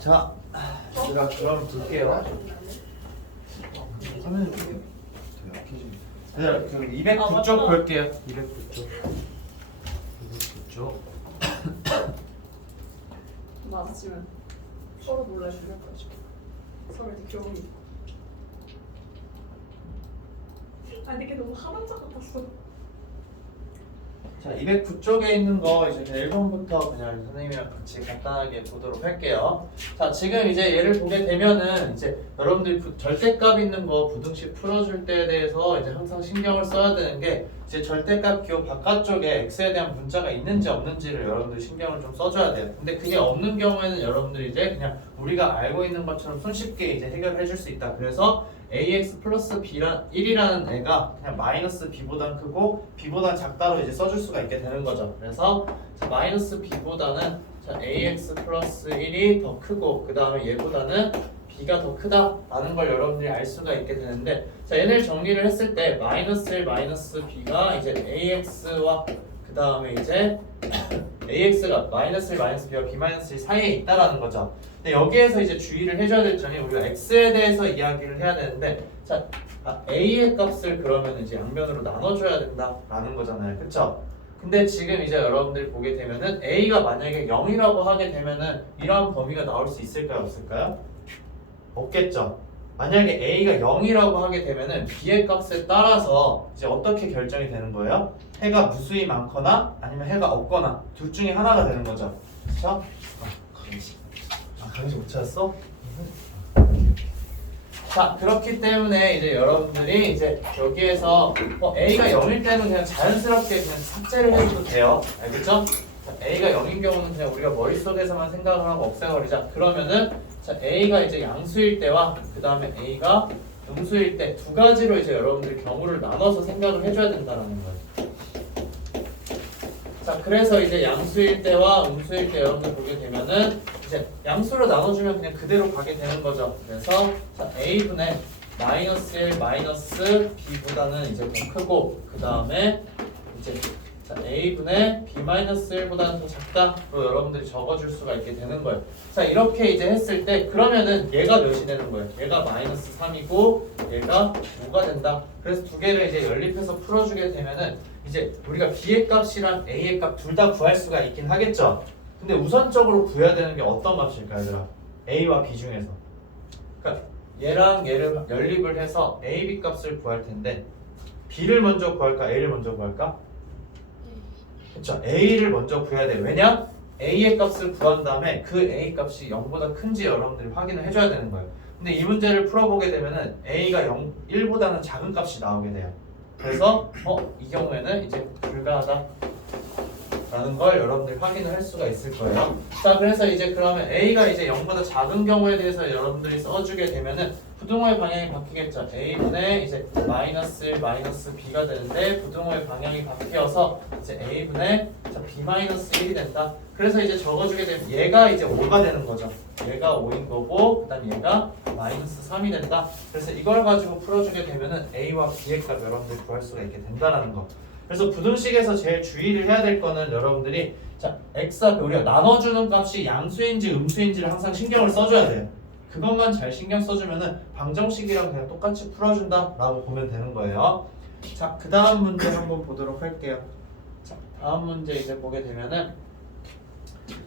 자, 제가 그럼 볼게요. 화면을 볼게요. 더 약해지네. 네, 그 209쪽 볼게요. 209쪽. 209쪽. 마주치면 서로 놀라 죽을 거야 지금. 서로 이렇게 겨울이. 아니 이게 너무 한남자 같았어. 자, 209쪽에 있는 거 이제 1번부터 그냥 선생님이랑 같이 간단하게 보도록 할게요. 자, 지금 이제 얘를 보게 되면은 이제 여러분들이 절대값 있는 거 부등식 풀어줄 때에 대해서 이제 항상 신경을 써야 되는 게 이제 절대값 기호 바깥쪽에 x에 대한 문자가 있는지 없는지를 여러분들 신경을 좀 써줘야 돼요. 근데 그게 없는 경우에는 여러분들이 이제 그냥 우리가 알고 있는 것처럼 손쉽게 이제 해결해 줄 수 있다. 그래서 ax 플러스 1이라는 애가 그냥 마이너스 b보단 크고 b보단 작다로 이제 써줄 수가 있게 되는 거죠. 그래서 자, 마이너스 b보다는 자, ax 플러스 1이 더 크고 그 다음에 얘보다는 b가 더 크다라는 걸 여러분들이 알 수가 있게 되는데 자, 얘를 정리를 했을 때 마이너스 1 마이너스 b가 이제 ax와 그 다음에 이제 ax가 마이너스 1 마이너스 b와 b 마이너스 1 사이에 있다라는 거죠. 근데 여기에서 이제 주의를 해줘야 될 점이 우리가 x에 대해서 이야기를 해야 되는데 자, a의 값을 그러면 이제 양변으로 나눠줘야 된다라는 거잖아요. 그쵸? 근데 지금 이제 여러분들이 보게 되면은 a가 만약에 0이라고 하게 되면은 이러한 범위가 나올 수 있을까요? 없을까요? 없겠죠? 만약에 a가 0이라고 하게 되면은 b의 값에 따라서 이제 어떻게 결정이 되는 거예요? 해가 무수히 많거나 아니면 해가 없거나 둘 중에 하나가 되는 거죠. 그쵸? 강의실 못 찾았어? 자, 그렇기 때문에 이제 여러분들이 이제 여기에서 a가 0일 때는 그냥 자연스럽게 그냥 삭제를 해도 돼요. 알겠죠? 자, a가 0인 경우는 그냥 우리가 머릿속에서만 생각을 하고 없애버리자. 그러면은 자, a가 이제 양수일 때와 그 다음에 a가 음수일 때 두 가지로 이제 여러분들이 경우를 나눠서 생각을 해줘야 된다는 거예요. 자, 그래서 이제 양수일 때와 음수일 때 여러분들 보게 되면은 이제 양수로 나눠주면 그냥 그대로 가게 되는 거죠. 그래서 자, a분의 마이너스 1 마이너스 b보다는 이제 더 크고 그 다음에 이제 자, a분의 b 마이너스 1보다는 더 작다로 여러분들이 적어줄 수가 있게 되는 거예요. 자, 이렇게 이제 했을 때 그러면은 얘가 몇이 되는 거예요? 얘가 마이너스 3이고 얘가 5가 된다. 그래서 두 개를 이제 연립해서 풀어주게 되면은 이제 우리가 b의 값이랑 a의 값 둘 다 구할 수가 있긴 하겠죠. 근데 우선적으로 구해야 되는 게 어떤 값일까요, 얘들아? a와 b 중에서. 그러니까 얘랑 얘를 연립을 해서 a, b 값을 구할 텐데 b를 먼저 구할까, a를 먼저 구할까? 그쵸, a를 먼저 구해야 돼요. 왜냐? a의 값을 구한 다음에 그 a 값이 0보다 큰지 여러분들이 확인을 해줘야 되는 거예요. 근데 이 문제를 풀어보게 되면은 a가 1보다는 작은 값이 나오게 돼요. 그래서 이 경우에는 이제 불가하다 라는 걸 여러분들이 확인을 할 수가 있을 거예요. 자, 그래서 이제 그러면 a가 이제 0보다 작은 경우에 대해서 여러분들이 써주게 되면은 부등호의 방향이 바뀌겠죠. a분의 이제 마이너스 1 마이너스 b가 되는데 부등호의 방향이 바뀌어서 이제 a분의 b 마이너스 1이 된다. 그래서 이제 적어주게 되면 얘가 이제 5가 되는 거죠. 얘가 5인 거고 그 다음 얘가 마이너스 3이 된다. 그래서 이걸 가지고 풀어주게 되면은 a와 b의 값 여러분들이 구할 수가 있게 된다라는 거. 그래서 부등식에서 제일 주의를 해야 될 거는 여러분들이 자, x와 우리가 나눠주는 값이 양수인지 음수인지를 항상 신경을 써줘야 돼요. 그것만 잘 신경 써주면은 방정식이랑 그냥 똑같이 풀어준다라고 보면 되는 거예요. 자, 그 다음 문제 한번 보도록 할게요. 자, 다음 문제 이제 보게 되면은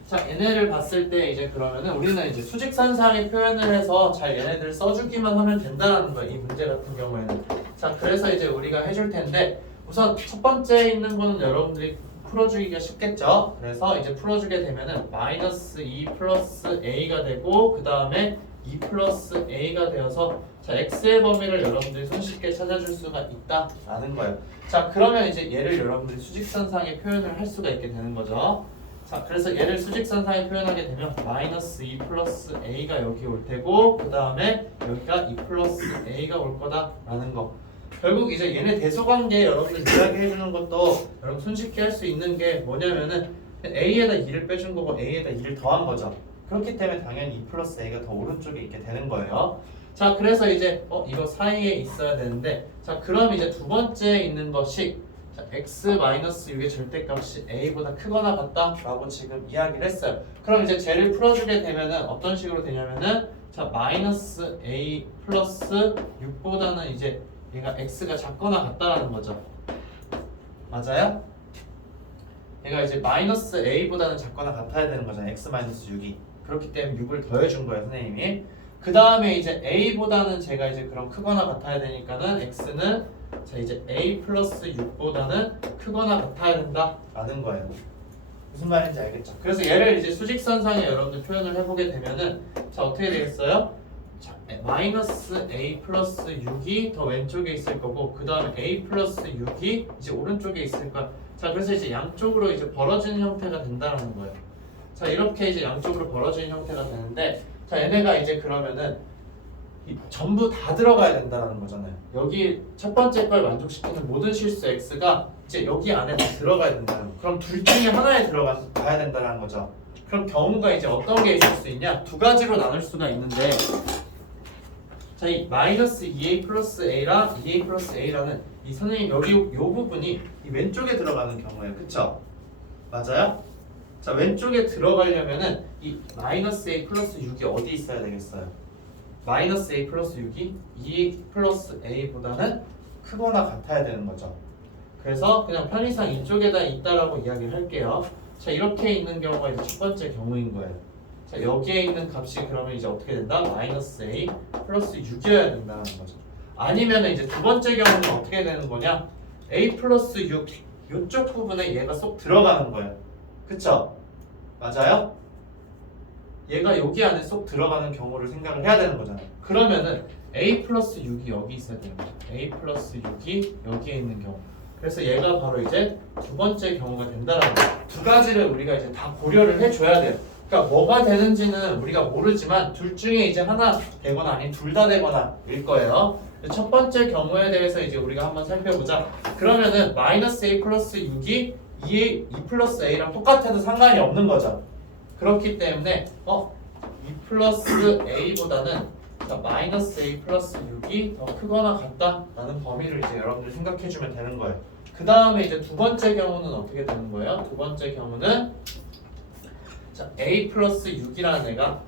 자, 얘네를 봤을 때 이제 그러면은 우리는 이제 수직선상에 표현을 해서 잘 얘네들 써주기만 하면 된다라는 거예요. 이 문제 같은 경우에는. 자, 그래서 이제 우리가 해줄 텐데 우선 첫 번째 있는 거는 여러분들이 풀어주기가 쉽겠죠. 그래서 이제 풀어주게 되면은 마이너스 2 플러스 a가 되고 그 다음에 2 플러스 a가 되어서 자, x의 범위를 여러분들이 손쉽게 찾아줄 수가 있다라는 거예요. 자, 그러면 이제 얘를 여러분들이 수직선상에 표현을 할 수가 있게 되는 거죠. 자, 그래서 얘를 수직선상에 표현하게 되면 마이너스 2 플러스 a가 여기 올 테고 그 다음에 여기가 2 플러스 a가 올 거다라는 거. 결국 이제 얘네 대소관계 여러분들 이야기해 주는 것도 여러분 손쉽게 할 수 있는 게 뭐냐면은 a에다 2를 빼준 거고 a에다 2를 더한 거죠. 그렇기 때문에 당연히 2 플러스 a가 더 오른쪽에 있게 되는 거예요. 자, 그래서 이제 이거 사이에 있어야 되는데 자, 그럼 이제 두 번째 있는 것이 자, x-6의 절대값이 a보다 크거나 같다 라고 지금 이야기를 했어요. 그럼 이제 쟤를 풀어주게 되면은 어떤 식으로 되냐면은 자 마이너스 a 플러스 6보다는 이제 얘가 x가 작거나 같다라는 거죠. 맞아요? 얘가 이제 마이너스 a보다는 작거나 같아야 되는 거잖아요. x 마이너스 6이. 그렇기 때문에 6을 더해준 거예요, 선생님이. 그 다음에 이제 a보다는 제가 이제 그럼 크거나 같아야 되니까는 x는 자 이제 a 플러스 6보다는 크거나 같아야 된다라는 거예요. 무슨 말인지 알겠죠? 그래서 얘를 이제 수직선상에 여러분들 표현을 해보게 되면은 자 어떻게 되겠어요? 자 마이너스 a 플러스 6이 더 왼쪽에 있을 거고 그 다음에 a 플러스 6이 이제 오른쪽에 있을 거야. 자 그래서 이제 양쪽으로 이제 벌어지는 형태가 된다라는 거예요. 자 이렇게 이제 양쪽으로 벌어지는 형태가 되는데 자 얘네가 이제 그러면은 전부 다 들어가야 된다는 거잖아요. 여기 첫 번째 걸 만족시키는 모든 실수 x가 이제 여기 안에 다 들어가야 된다는 거. 그럼 둘 중에 하나에 들어가야 된다는 거죠. 그럼 경우가 이제 어떤 게 있을 수 있냐? 두 가지로 나눌 수가 있는데 자 이 마이너스 2a 플러스 a랑 2a 플러스 a라는 이 선생님 여기 요 부분이 이 왼쪽에 들어가는 경우예요. 그쵸? 맞아요? 자 왼쪽에 들어가려면은 이 마이너스 a 플러스 6이 어디 있어야 되겠어요? 마이너스 a 플러스 6이 2 플러스 a보다는 크거나 같아야 되는 거죠. 그래서 그냥 편의상 이쪽에다 있다라고 이야기를 할게요. 자 이렇게 있는 경우가 이제 첫 번째 경우인 거예요. 자 여기에 있는 값이 그러면 이제 어떻게 된다? 마이너스 a 플러스 6이어야 된다는 거죠. 아니면 이제 두 번째 경우는 어떻게 되는 거냐? a 플러스 6 이쪽 부분에 얘가 쏙 들어가는 거예요. 그쵸? 맞아요? 얘가 여기 안에 쏙 들어가는 경우를 생각을 해야 되는 거잖아요. 그러면은 a 플러스 6이 여기 있어야 되는 거죠. a 플러스 6이 여기에 있는 경우. 그래서 얘가 바로 이제 두 번째 경우가 된다라는 거예요. 두 가지를 우리가 이제 다 고려를 해줘야 돼요. 그러니까 뭐가 되는지는 우리가 모르지만 둘 중에 이제 하나 되거나 아니면 둘 다 되거나일 거예요. 첫 번째 경우에 대해서 이제 우리가 한번 살펴보자. 그러면은 마이너스 a 플러스 6이 2 플러스 a랑 똑같아도 상관이 없는 거죠. 그렇기 때문에 2 플러스 a보다는 마이너스 a 플러스 6이 더 크거나 같다라는 범위를 이제 여러분들 생각해주면 되는 거예요. 그 다음에 이제 두 번째 경우는 어떻게 되는 거예요? 두 번째 경우는 자 a 플러스 6이라는 애가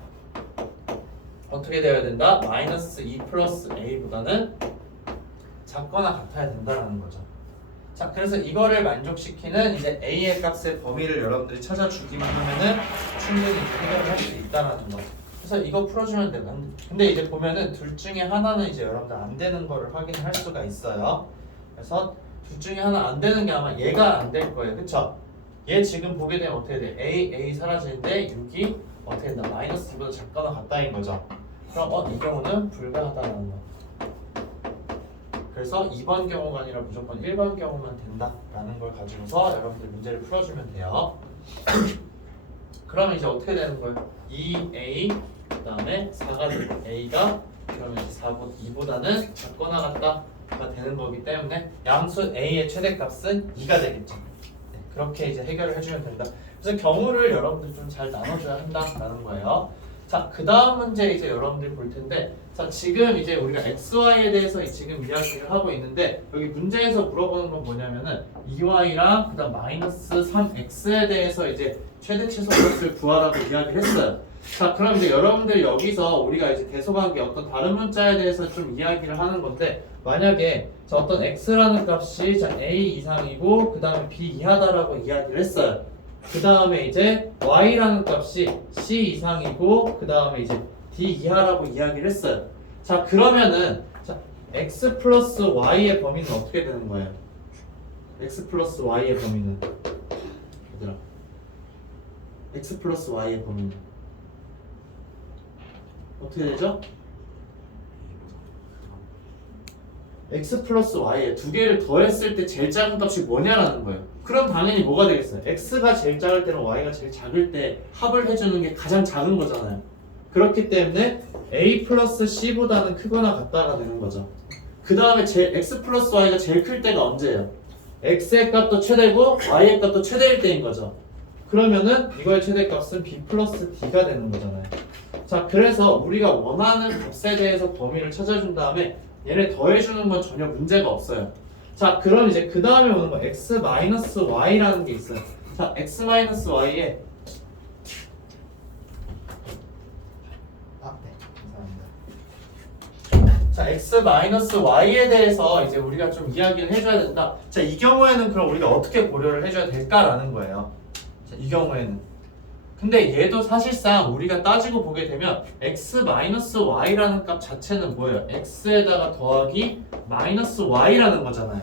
어떻게 되어야 된다? 마이너스 2 플러스 a보다는 작거나 같아야 된다는 거죠. 자 그래서 이거를 만족시키는 이제 a의 값의 범위를 여러분들이 찾아주기만 하면은 충분히 해결을 할 수 있다는 거죠. 그래서 이거 풀어주면 돼요. 근데 이제 보면은 둘 중에 하나는 이제 여러분들 안 되는 거를 확인할 수가 있어요. 그래서 둘 중에 하나 안 되는 게 아마 얘가 안 될 거예요. 그쵸? 얘 지금 보게 되면 어떻게 돼? a 사라지는데 6이 어떻게 된다? 마이너스 2보다 작거나 같다인 거죠. 그럼 이 경우는 불가하다는 거. 그래서 2번 경우가 아니라 무조건 1번 경우만 된다라는 걸 가지고서 여러분들 문제를 풀어주면 돼요. 그러면 이제 어떻게 되는 거예요? 2a 그 다음에 4가 되고 a가 그러면 이제 2보다는 작거나 같다가 되는 거기 때문에 양수 a의 최대값은 2가 되겠죠. 네, 그렇게 이제 해결을 해주면 된다. 그래서 경우를 여러분들 좀 잘 나눠줘야 한다라는 거예요. 자, 그 다음 문제 이제 여러분들 볼 텐데, 자, 지금 이제 우리가 xy에 대해서 지금 이야기를 하고 있는데, 여기 문제에서 물어보는 건 뭐냐면은 2y랑 그다음 마이너스 3x에 대해서 이제 최대 최소값을 구하라고 이야기를 했어요. 자, 그럼 이제 여러분들 여기서 우리가 이제 대소관계 어떤 다른 문자에 대해서 좀 이야기를 하는 건데, 만약에 자, 어떤 x라는 값이 자, a 이상이고 그 다음에 b 이하다라고 이야기를 했어요. 그 다음에 이제 y라는 값이 c 이상이고 그 다음에 이제 d 이하라고 이야기를 했어요. 자 그러면은 자 x 플러스 y의 범위는 어떻게 되는 거예요? x 플러스 y의 범위는 얘들아 x 플러스 y의 범위는 어떻게 되죠? x 플러스 y에 두 개를 더했을 때 제일 작은 값이 뭐냐라는 거예요. 그럼 당연히 뭐가 되겠어요? x가 제일 작을 때랑 y가 제일 작을 때 합을 해주는 게 가장 작은 거잖아요. 그렇기 때문에 a 플러스 c보다는 크거나 같다가 되는 거죠. 그 다음에 x 플러스 y가 제일 클 때가 언제예요? x의 값도 최대고 y의 값도 최대일 때인 거죠. 그러면은 이거의 최대값은 b 플러스 d가 되는 거잖아요. 자 그래서 우리가 원하는 값에 대해서 범위를 찾아준 다음에 얘를 더해주는 건 전혀 문제가 없어요. 자, 그럼 이제 그 다음에 오는 거 x-y라는 게 있어요. 자, x-y에 자, x-y에 대해서 이제 우리가 좀 이야기를 해줘야 된다. 자, 이 경우에는 그럼 우리가 어떻게 고려를 해줘야 될까라는 거예요. 자, 이 경우에는. 근데 얘도 사실상 우리가 따지고 보게 되면 x-y라는 값 자체는 뭐예요? x에다가 더하기 마이너스 y라는 거잖아요.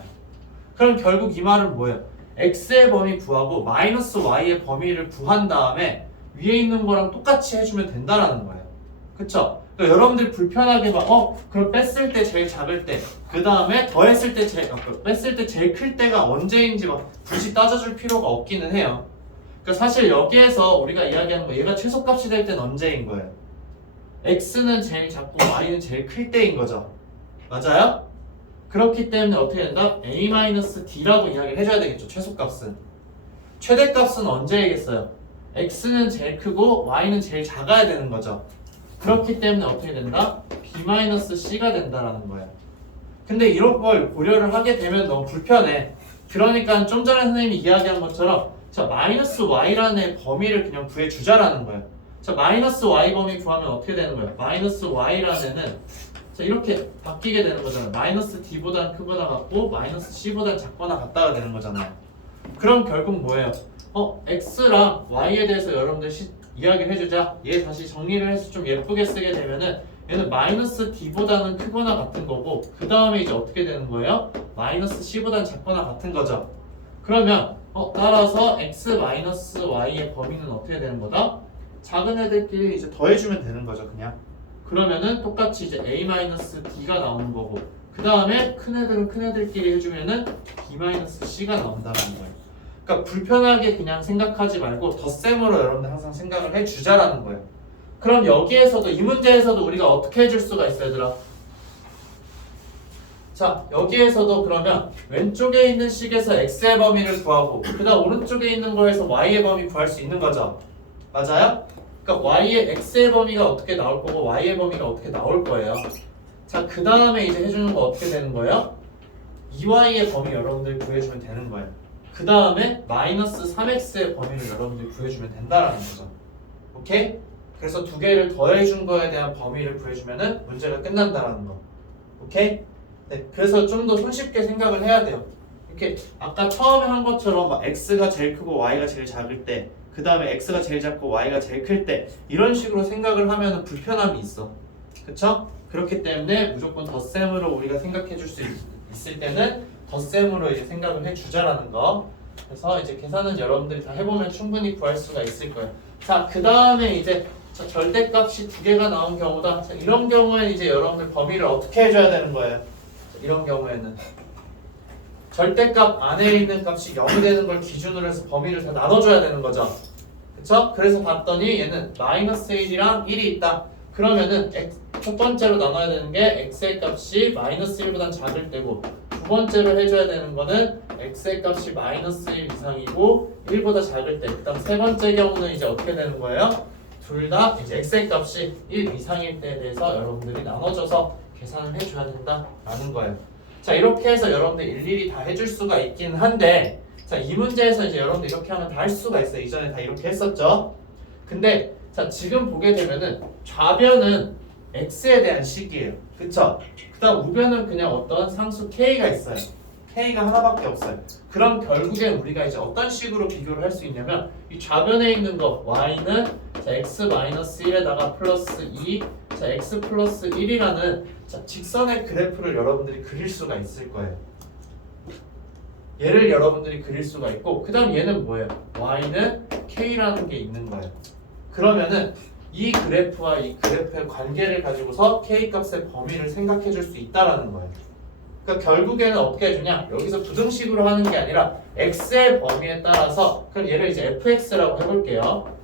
그럼 결국 이 말은 뭐예요? x의 범위 구하고 마이너스 y의 범위를 구한 다음에 위에 있는 거랑 똑같이 해주면 된다라는 거예요. 그쵸? 그러니까 여러분들이 불편하게 막 그럼 뺐을 때 제일 작을 때 그 다음에 더했을 때 뺐을 때 제일 클 때가 언제인지 막 굳이 따져줄 필요가 없기는 해요. 그러니까 사실 여기에서 우리가 이야기하는 거 얘가 최소값이 될 땐 언제인 거예요? x는 제일 작고 y는 제일 클 때인 거죠. 맞아요? 그렇기 때문에 어떻게 된다? a-d라고 이야기를 해줘야 되겠죠. 최소값은. 최대값은 언제이겠어요? x는 제일 크고 y는 제일 작아야 되는 거죠. 그렇기 때문에 어떻게 된다? b-c가 된다라는 거예요. 근데 이런 걸 고려를 하게 되면 너무 불편해. 그러니까 좀 전에 선생님이 이야기한 것처럼 자, 마이너스 y라는 애 범위를 그냥 구해주자라는 거예요. 자, 마이너스 y 범위 구하면 어떻게 되는 거예요? 마이너스 y라는 애는 자, 이렇게 바뀌게 되는 거잖아요. 마이너스 d보다 크거나 같고 마이너스 c보다 작거나 같다가 되는 거잖아요. 그럼 결국 뭐예요? x랑 y에 대해서 여러분들 이야기를 해주자. 얘 다시 정리를 해서 좀 예쁘게 쓰게 되면은 얘는 마이너스 d보다는 크거나 같은 거고 그 다음에 이제 어떻게 되는 거예요? 마이너스 c보다는 작거나 같은 거죠. 그러면 따라서 x-y의 범위는 어떻게 되는 거다? 작은 애들끼리 이제 더해주면 되는 거죠, 그냥. 그러면은 똑같이 이제 a-d가 나오는 거고 그 다음에 큰 애들은 큰 애들끼리 해주면은 b-c가 나온다는 거예요. 그러니까 불편하게 그냥 생각하지 말고 덧셈으로 여러분들 항상 생각을 해주자라는 거예요. 그럼 여기에서도 이 문제에서도 우리가 어떻게 해줄 수가 있어, 얘들아? 자, 여기에서도 그러면 왼쪽에 있는 식에서 x의 범위를 구하고 그 다음 오른쪽에 있는 거에서 y의 범위 구할 수 있는 거죠. 맞아요? 그러니까 y의 x의 범위가 어떻게 나올 거고 y의 범위가 어떻게 나올 거예요. 자, 그 다음에 이제 해주는 거 어떻게 되는 거예요? 2y의 범위 여러분들 구해주면 되는 거예요. 그 다음에 마이너스 3x의 범위를 여러분들 구해주면 된다라는 거죠. 오케이? 그래서 두 개를 더해준 거에 대한 범위를 구해주면은 문제가 끝난다라는 거. 오케이? 네, 그래서 좀 더 손쉽게 생각을 해야 돼요. 이렇게 아까 처음에 한 것처럼 막 x가 제일 크고 y가 제일 작을 때, 그 다음에 x가 제일 작고 y가 제일 클 때 이런 식으로 생각을 하면 불편함이 있어. 그쵸? 그렇기 때문에 무조건 덧셈으로 우리가 생각해 줄 수 있을 때는 덧셈으로 이제 생각을 해주자라는 거. 그래서 이제 계산은 여러분들이 다 해보면 충분히 구할 수가 있을 거예요. 자, 그 다음에 이제 절대값이 두 개가 나온 경우다. 자, 이런 경우에는 이제 여러분들 범위를 어떻게 해줘야 되는 거예요? 자, 이런 경우에는 절대값 안에 있는 값이 0이 되는 걸 기준으로 해서 범위를 다 나눠줘야 되는 거죠. 그쵸? 그래서 봤더니 얘는 마이너스 1이랑 1이 있다. 그러면은 첫 번째로 나눠야 되는 게 x의 값이 마이너스 1보다 작을 때고 두 번째로 해줘야 되는 거는 x의 값이 마이너스 1 이상이고 1보다 작을 때. 그다음 세 번째 경우는 이제 어떻게 되는 거예요? 둘 다 이제 x의 값이 1 이상일 때에 대해서 여러분들이 나눠줘서 계산을 해줘야 된다라는 거예요. 자, 이렇게 해서 여러분들 일일이 다 해줄 수가 있긴 한데 자, 이 문제에서 이제 여러분들 이렇게 하면 다 할 수가 있어요. 이전에 다 이렇게 했었죠. 근데 자, 지금 보게 되면은 좌변은 x에 대한 식이에요. 그쵸? 그 다음 우변은 그냥 어떤 상수 k가 있어요. k가 하나밖에 없어요. 그럼 결국엔 우리가 이제 어떤 식으로 비교를 할 수 있냐면 이 좌변에 있는 거 y는 자, x-1에다가 플러스 2 자, x 플러스 1이라는 자, 직선의 그래프를 여러분들이 그릴 수가 있을 거예요. 얘를 여러분들이 그릴 수가 있고 그 다음 얘는 뭐예요? y는 k라는 게 있는 거예요. 그러면은 이 그래프와 이 그래프의 관계를 가지고서 k값의 범위를 생각해 줄 수 있다라는 거예요. 그러니까 결국에는 어떻게 해주냐? 여기서 부등식으로 하는 게 아니라 x의 범위에 따라서 그럼 얘를 이제 fx라고 해볼게요.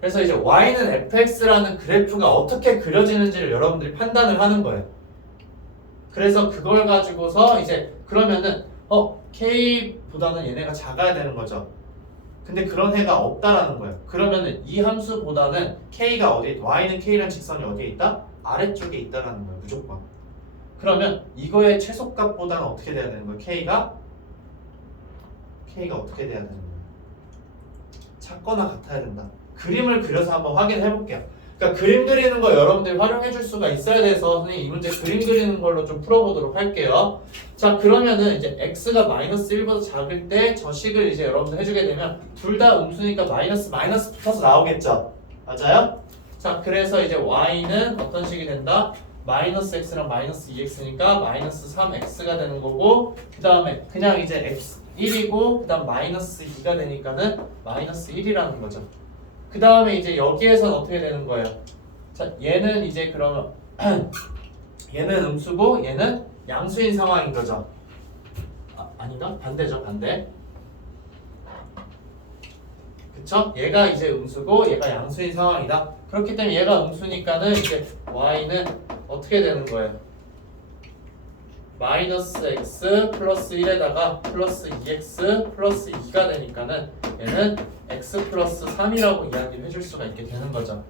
그래서 이제 y는 fx라는 그래프가 어떻게 그려지는지를 여러분들이 판단을 하는 거예요. 그래서 그걸 가지고서 이제 그러면은 k보다는 얘네가 작아야 되는 거죠. 근데 그런 해가 없다라는 거예요. 그러면은 이 함수보다는 k가 어디에 y는 k라는 직선이 어디에 있다? 아래쪽에 있다라는 거예요. 무조건. 그러면 이거의 최소값보다는 어떻게 돼야 되는 거예요? K가 어떻게 돼야 되는 거예요? 작거나 같아야 된다. 그림을 그려서 한번 확인해 볼게요. 그러니까 그림 그리는 거 여러분들이 활용해 줄 수가 있어야 돼서 선생님 이 문제 그림 그리는 걸로 좀 풀어보도록 할게요. 자, 그러면은 이제 x가 마이너스 1보다 작을 때 저 식을 이제 여러분들 해주게 되면 둘 다 음수니까 마이너스 붙어서 나오겠죠. 맞아요? 자, 그래서 이제 y는 어떤 식이 된다? 마이너스 x랑 마이너스 2x니까 마이너스 3x가 되는 거고, 그 다음에 그냥 이제 x 1이고 그 다음 마이너스 2가 되니까는 마이너스 1이라는 거죠. 그 다음에 이제 여기에선 어떻게 되는 거예요? 자, 얘는 이제 그러면 얘는 음수고 얘는 양수인 상황인 거죠. 아닌가? 반대죠, 반대. 그쵸? 얘가 이제 음수고 얘가 양수인 상황이다. 그렇기 때문에 얘가 음수니까는 이제 y는 어떻게 되는 거예요? 마이너스 x 플러스 1에다가 플러스 2x 플러스 2가 되니까는 얘는 x 플러스 3이라고 이야기를 해줄 수가 있게 되는 거죠.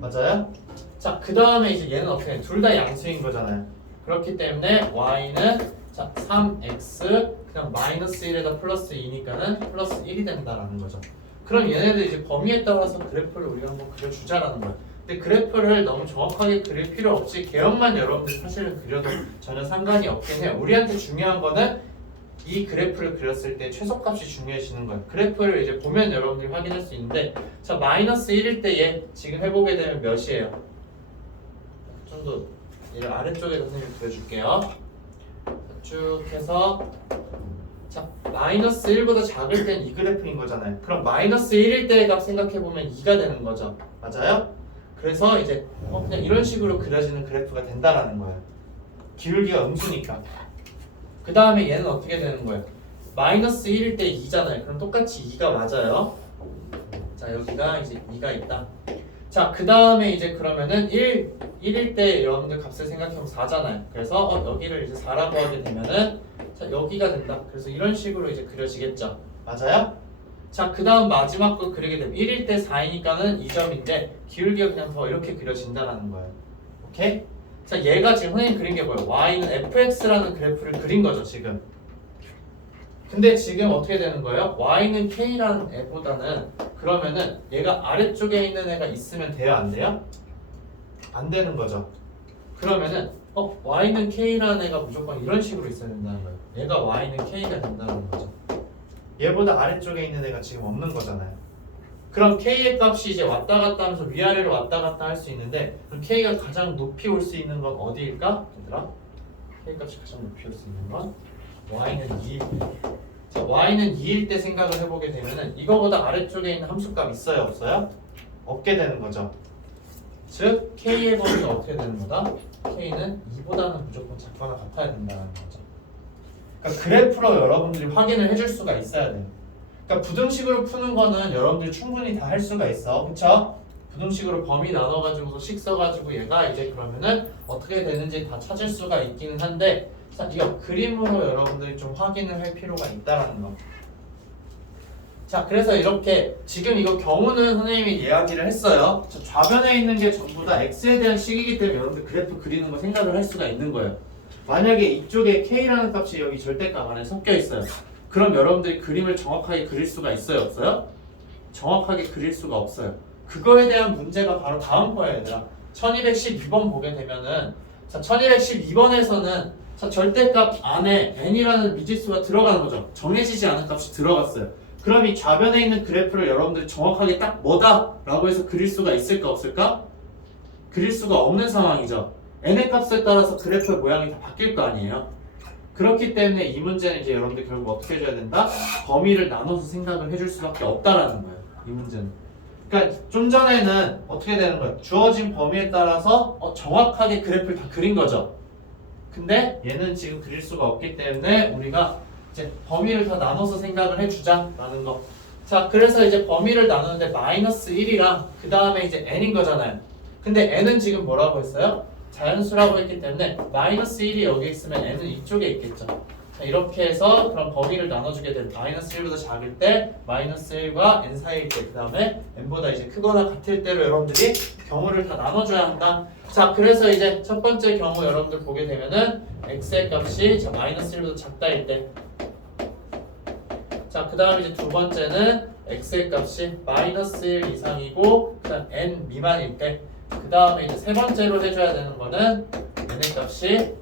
맞아요? 자, 그 다음에 이제 얘는 어떻게 해? 둘 다 양수인 거잖아요. 그렇기 때문에 y는 자 3x 그냥 마이너스 1에다 플러스 2니까는 플러스 1이 된다라는 거죠. 그럼 얘네들 이제 범위에 따라서 그래프를 우리가 한번 그려주자라는 거예요. 근데 그래프를 너무 정확하게 그릴 필요 없이 개형만 여러분들 사실은 그려도 전혀 상관이 없긴 해요. 우리한테 중요한 거는 이 그래프를 그렸을 때 최소값이 중요해지는 거예요. 그래프를 이제 보면 여러분들이 확인할 수 있는데, 자 마이너스 1일 때 얘 지금 해보게 되면 몇이에요? 좀 더 아래쪽에 선생님이 그려줄게요. 쭉 해서 자 마이너스 1보다 작을 땐 이 그래프인 거잖아요. 그럼 마이너스 1일 때의 값 생각해보면 2가 되는 거죠. 맞아요? 그래서 이제 그냥 이런 식으로 그려지는 그래프가 된다라는 거예요. 기울기가 음수니까. 그 다음에 얘는 어떻게 되는 거예요? 마이너스 1일 때 2잖아요. 그럼 똑같이 2가 맞아요. 자 여기가 이제 2가 있다. 자 그 다음에 이제 그러면은 1일 때 여러분들 값을 생각해보면 4잖아요. 그래서 여기를 이제 4라고 하게 되면은 자 여기가 된다. 그래서 이런 식으로 이제 그려지겠죠. 맞아요? 자 그 다음 마지막 거 그리게 되면 1일 때 4이니까는 2점인데 기울기가 그냥 더 이렇게 그려진다는 거예요. 오케이? 자 얘가 지금 선생님 그린 게 뭐예요? y는 fx라는 그래프를 그린 거죠 지금. 근데 지금 어떻게 되는 거예요? y는 k라는 애보다는 그러면은 얘가 아래쪽에 있는 애가 있으면 돼요? 안 돼요? 안 되는 거죠. 그러면은 y는 k라는 애가 무조건 이런 식으로 있어야 된다는 거예요. 얘가 y는 k가 된다는 거죠. 얘보다 아래쪽에 있는 애가 지금 없는 거잖아요. 그럼 k의 값이 이제 왔다 갔다 하면서 위아래로 왔다 갔다 할 수 있는데, 그럼 k가 가장 높이 올 수 있는 건 어디일까? 얘들아? k 값이 가장 높이 올 수 있는 건 y는 2일 때. 자, y는 2일 때 생각을 해보게 되면은 이거보다 아래쪽에 있는 함수값 있어요? 없어요? 없게 되는 거죠. 즉 k의 범위가 어떻게 되는 거다? k는 2보다는 무조건 작거나 같아야 된다는 거죠. 그러니까 그래프로 여러분들이 확인을 해줄 수가 있어야 돼요. 그러니까 부등식으로 푸는 거는 여러분들이 충분히 다 할 수가 있어. 그쵸? 부등식으로 범위 나눠가지고서 식 써가지고 얘가 이제 그러면은 어떻게 되는지 다 찾을 수가 있기는 한데, 자, 이거 그림으로 여러분들이 좀 확인을 할 필요가 있다라는 거. 자, 그래서 이렇게 지금 이거 경우는 선생님이 이야기를 했어요. 자, 좌변에 있는 게 전부 다 x에 대한 식이기 때문에 여러분들 그래프 그리는 거 생각을 할 수가 있는 거예요. 만약에 이쪽에 k라는 값이 여기 절대값 안에 섞여 있어요. 그럼 여러분들이 그림을 정확하게 그릴 수가 있어요? 없어요? 정확하게 그릴 수가 없어요. 그거에 대한 문제가 바로 다음 거예요, 얘들아. 1212번 보게 되면은, 자, 1212번에서는 자, 절대값 안에 n이라는 미지수가 들어가는 거죠. 정해지지 않은 값이 들어갔어요. 그럼 이 좌변에 있는 그래프를 여러분들이 정확하게 딱 뭐다? 라고 해서 그릴 수가 있을까 없을까? 그릴 수가 없는 상황이죠. n의 값에 따라서 그래프의 모양이 다 바뀔 거 아니에요. 그렇기 때문에 이 문제는 이제 여러분들 결국 어떻게 해줘야 된다? 범위를 나눠서 생각을 해줄 수밖에 없다라는 거예요. 이 문제는. 그러니까 좀 전에는 어떻게 되는 거예요? 주어진 범위에 따라서 정확하게 그래프를 다 그린 거죠. 근데 얘는 지금 그릴 수가 없기 때문에 우리가 이제 범위를 다 나눠서 생각을 해주자라는 거. 자, 그래서 이제 범위를 나누는데 마이너스 1이랑 그 다음에 이제 n인 거잖아요. 근데 n은 지금 뭐라고 했어요? 자연수라고 했기 때문에 마이너스 1이 여기 있으면 n은 이쪽에 있겠죠. 자, 이렇게 해서 그럼 범위를 나눠주게 될 마이너스 1보다 작을 때 마이너스 1과 n 사이일 때 그 다음에 n보다 이제 크거나 같을 때로 여러분들이 경우를 다 나눠줘야 한다. 자, 그래서 이제 첫 번째 경우 여러분들 보게 되면은 x의 값이 자, 마이너스 1보다 작다일 때. 자, 그 다음 이제 두 번째는 x의 값이 마이너스 1 이상이고 그 다음 n 미만일 때. 그 다음에 이제 세 번째로 해줘야 되는 거는 n의 값이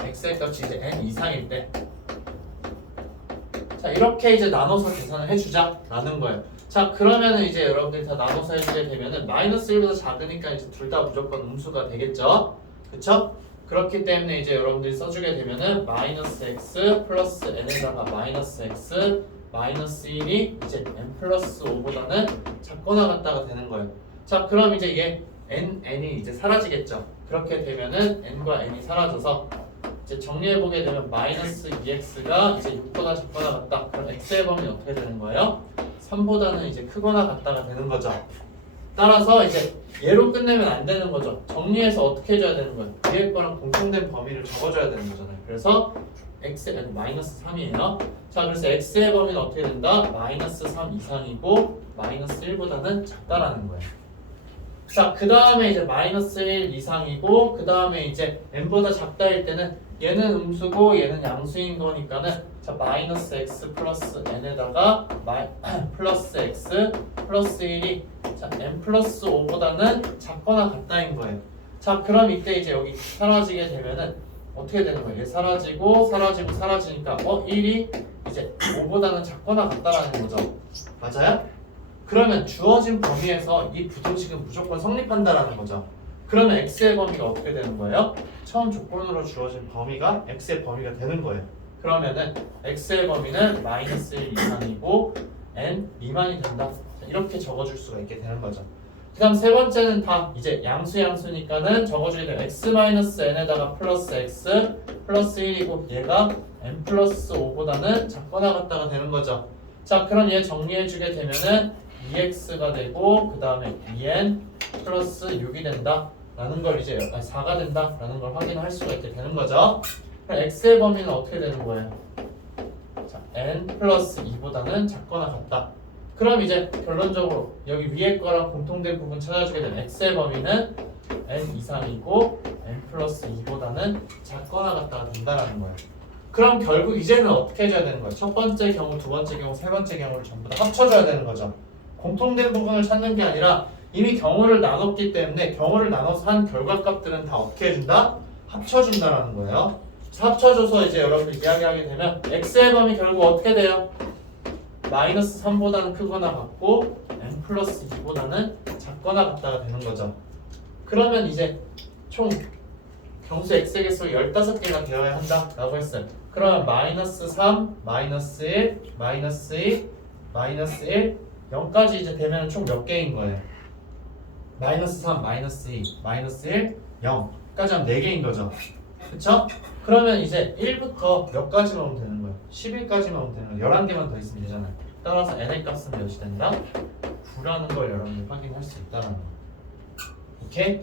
x의 값이 이제 n 이상일 때. 자, 이렇게 이제 나눠서 계산을 해주자라는 거예요. 자, 그러면은 이제 여러분들이 다 나눠서 해주게 되면은 마이너스 1보다 작으니까 이제 둘 다 무조건 음수가 되겠죠. 그쵸? 그렇기 때문에 이제 여러분들이 써주게 되면은 마이너스 x 플러스 n에다가 마이너스 x 마이너스 1이 이제 n 플러스 5보다는 작거나 같다가 되는 거예요. 자, 그럼 이제 얘 n이 이제 사라지겠죠. 그렇게 되면은 n과 n이 사라져서 이제 정리해보게 되면 마이너스 2x가 이제 6보다 작거나 같다. 그럼 x의 범위는 어떻게 되는 거예요? 3보다는 이제 크거나 같다가 되는 거죠. 따라서 이제 얘로 끝내면 안 되는 거죠. 정리해서 어떻게 해줘야 되는 거예요? 위에 거랑 공통된 범위를 적어줘야 되는 거잖아요. 그래서 x, 마이너스 3이에요. 자, 그래서 x의 범위는 어떻게 된다? 마이너스 3 이상이고 마이너스 1보다는 작다라는 거예요. 자, 그 다음에 이제 마이너스 1 이상이고 그 다음에 이제 n보다 작다일 때는 얘는 음수고 얘는 양수인 거니까는 자, 마이너스 x 플러스 n에다가 플러스 x 플러스 1이 자, n 플러스 5보다는 작거나 같다인 거예요. 자, 그럼 이때 이제 여기 사라지게 되면은 어떻게 되는 거예요? 얘 사라지고 사라지고 사라지니까 1이 이제 5보다는 작거나 같다라는 거죠. 맞아요? 그러면 주어진 범위에서 이 부등식은 무조건 성립한다라는 거죠. 그러면 x의 범위가 어떻게 되는 거예요? 처음 조건으로 주어진 범위가 x의 범위가 되는 거예요. 그러면은 x의 범위는 마이너스 1 이상이고 n 미만이 된다. 이렇게 적어줄 수가 있게 되는 거죠. 그 다음 세 번째는 다 이제 양수니까는 적어주게 되면 x 마이너스 n에다가 플러스 x 플러스 1이고 얘가 n 플러스 5보다는 작거나 같다가 되는 거죠. 자, 그럼 얘 정리해주게 되면은 2x가 되고 그 다음에 2n 플러스 6이 된다 라는 걸 이제 4가 된다 라는 걸 확인할 수가 있게 되는 거죠. 그럼 x의 범위는 어떻게 되는 거예요? 자, n 플러스 2보다는 작거나 같다. 그럼 이제 결론적으로 여기 위에 거랑 공통된 부분 찾아주게 되면 x의 범위는 n 이상이고 n 플러스 2보다는 작거나 같다가 된다라는 거예요. 그럼 결국 이제는 어떻게 해줘야 되는 거예요? 첫 번째 경우, 두 번째 경우, 세 번째 경우를 전부 다 합쳐줘야 되는 거죠. 공통된 부분을 찾는 게 아니라 이미 경우를 나눴기 때문에 경우를 나눠서 한 결과값들은 다 어떻게 해준다? 합쳐준다라는 거예요. 합쳐줘서 이제 여러분들 이야기하게 되면 x의 범위 결국 어떻게 돼요? 마이너스 3보다는 크거나 같고 n 플러스 2보다는 작거나 같다가 되는 거죠. 그러면 이제 총 경수 x의 개수가 15개가 되어야 한다라고 했어요. 그러면 마이너스 3, 마이너스 1, 마이너스 2, 마이너스 1, 0까지 이제 되면 총 몇 개인 거예요? 마이너스 3, 마이너스 2, 마이너스 1, 0까지 하면 4개인 거죠. 그쵸? 그러면 이제 1부터 몇 가지만 오면 되는 거예요? 11까지만 오면 되는 거예요. 11개만 더 있으면 되잖아요. 따라서 n의 값은 몇이 된다? 9라는 걸 여러분들 확인할 수 있다는 거예요. 오케이?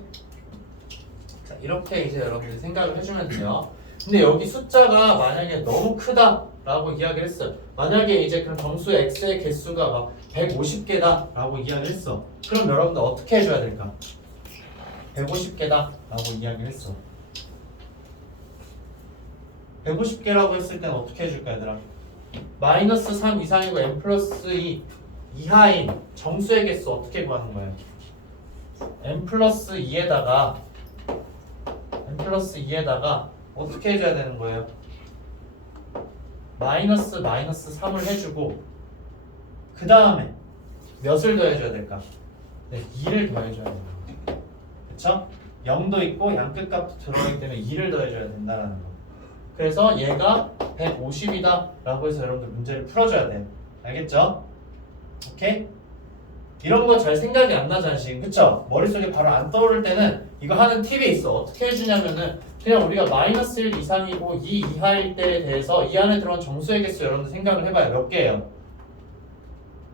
자, 이렇게 이제 여러분들이 생각을 해주면 돼요. 근데 여기 숫자가 만약에 너무 크다라고 이야기를 했어요. 만약에 이제 그럼 정수 x의 개수가 막 150개다라고 이야기를 했어. 그럼 여러분들 어떻게 해줘야 될까? 150개다라고 이야기를 했어. 150개라고 했을 때는 어떻게 해줄까 얘들아? 마이너스 3 이상이고 n 플러스 2 이하인 정수의 개수 어떻게 구하는 거예요? n 플러스 2에다가 어떻게 해줘야 되는 거예요? 마이너스 3을 해주고 그 다음에 몇을 더해줘야 될까? 네, 2를 더해줘야 돼요. 그쵸? 0도 있고 양끝값도 들어가기 때문에 2를 더해줘야 된다는 거. 그래서 얘가 150이다 라고 해서 여러분들 문제를 풀어줘야 돼요. 알겠죠? 오케이? 이런 거 잘 생각이 안 나잖아 지금. 그쵸? 머릿속에 바로 안 떠오를 때는 이거 하는 팁이 있어. 어떻게 해주냐면은 그냥 우리가 마이너스 1 이상이고 2 이하일 때에 대해서 이 안에 들어간 정수의 개수 여러분들 생각을 해봐요. 몇 개예요?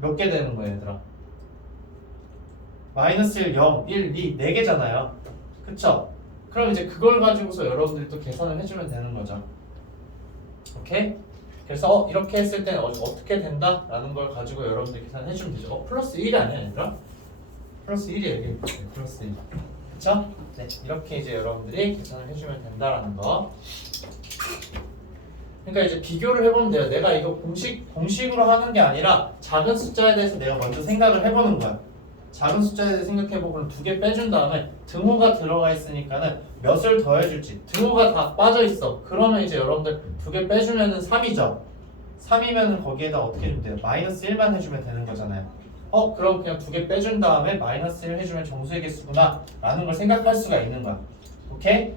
몇 개 되는 거예요 얘들아? 마이너스 1, 0, 1, 2, 4개잖아요. 그쵸? 그럼 이제 그걸 가지고서 여러분들이 또 계산을 해주면 되는 거죠. 오케이? 그래서 이렇게 했을 때는 어떻게 된다? 라는 걸 가지고 여러분들 계산해 주면 되죠. 플러스 1이 아니야 얘들아? 플러스 1이에요 이게. 플러스 1. 그쵸? 네, 이렇게 이제 여러분들이 계산을 해주면 된다라는 거. 그러니까 이제 비교를 해보면 돼요. 내가 이거 공식으로 하는 게 아니라 작은 숫자에 대해서 내가 먼저 생각을 해보는 거야. 작은 숫자에 대해서 생각해보고 두 개 빼준 다음에 등호가 들어가 있으니까는 몇을 더해줄지. 등호가 다 빠져있어. 그러면 이제 여러분들 두 개 빼주면은 3이죠. 3이면은 거기에다 어떻게 해주면 돼요? 마이너스 1만 해주면 되는 거잖아요. 그럼 그냥 두 개 빼준 다음에 마이너스 1 해주면 정수의 개수구나 라는 걸 생각할 수가 있는 거야. 오케이?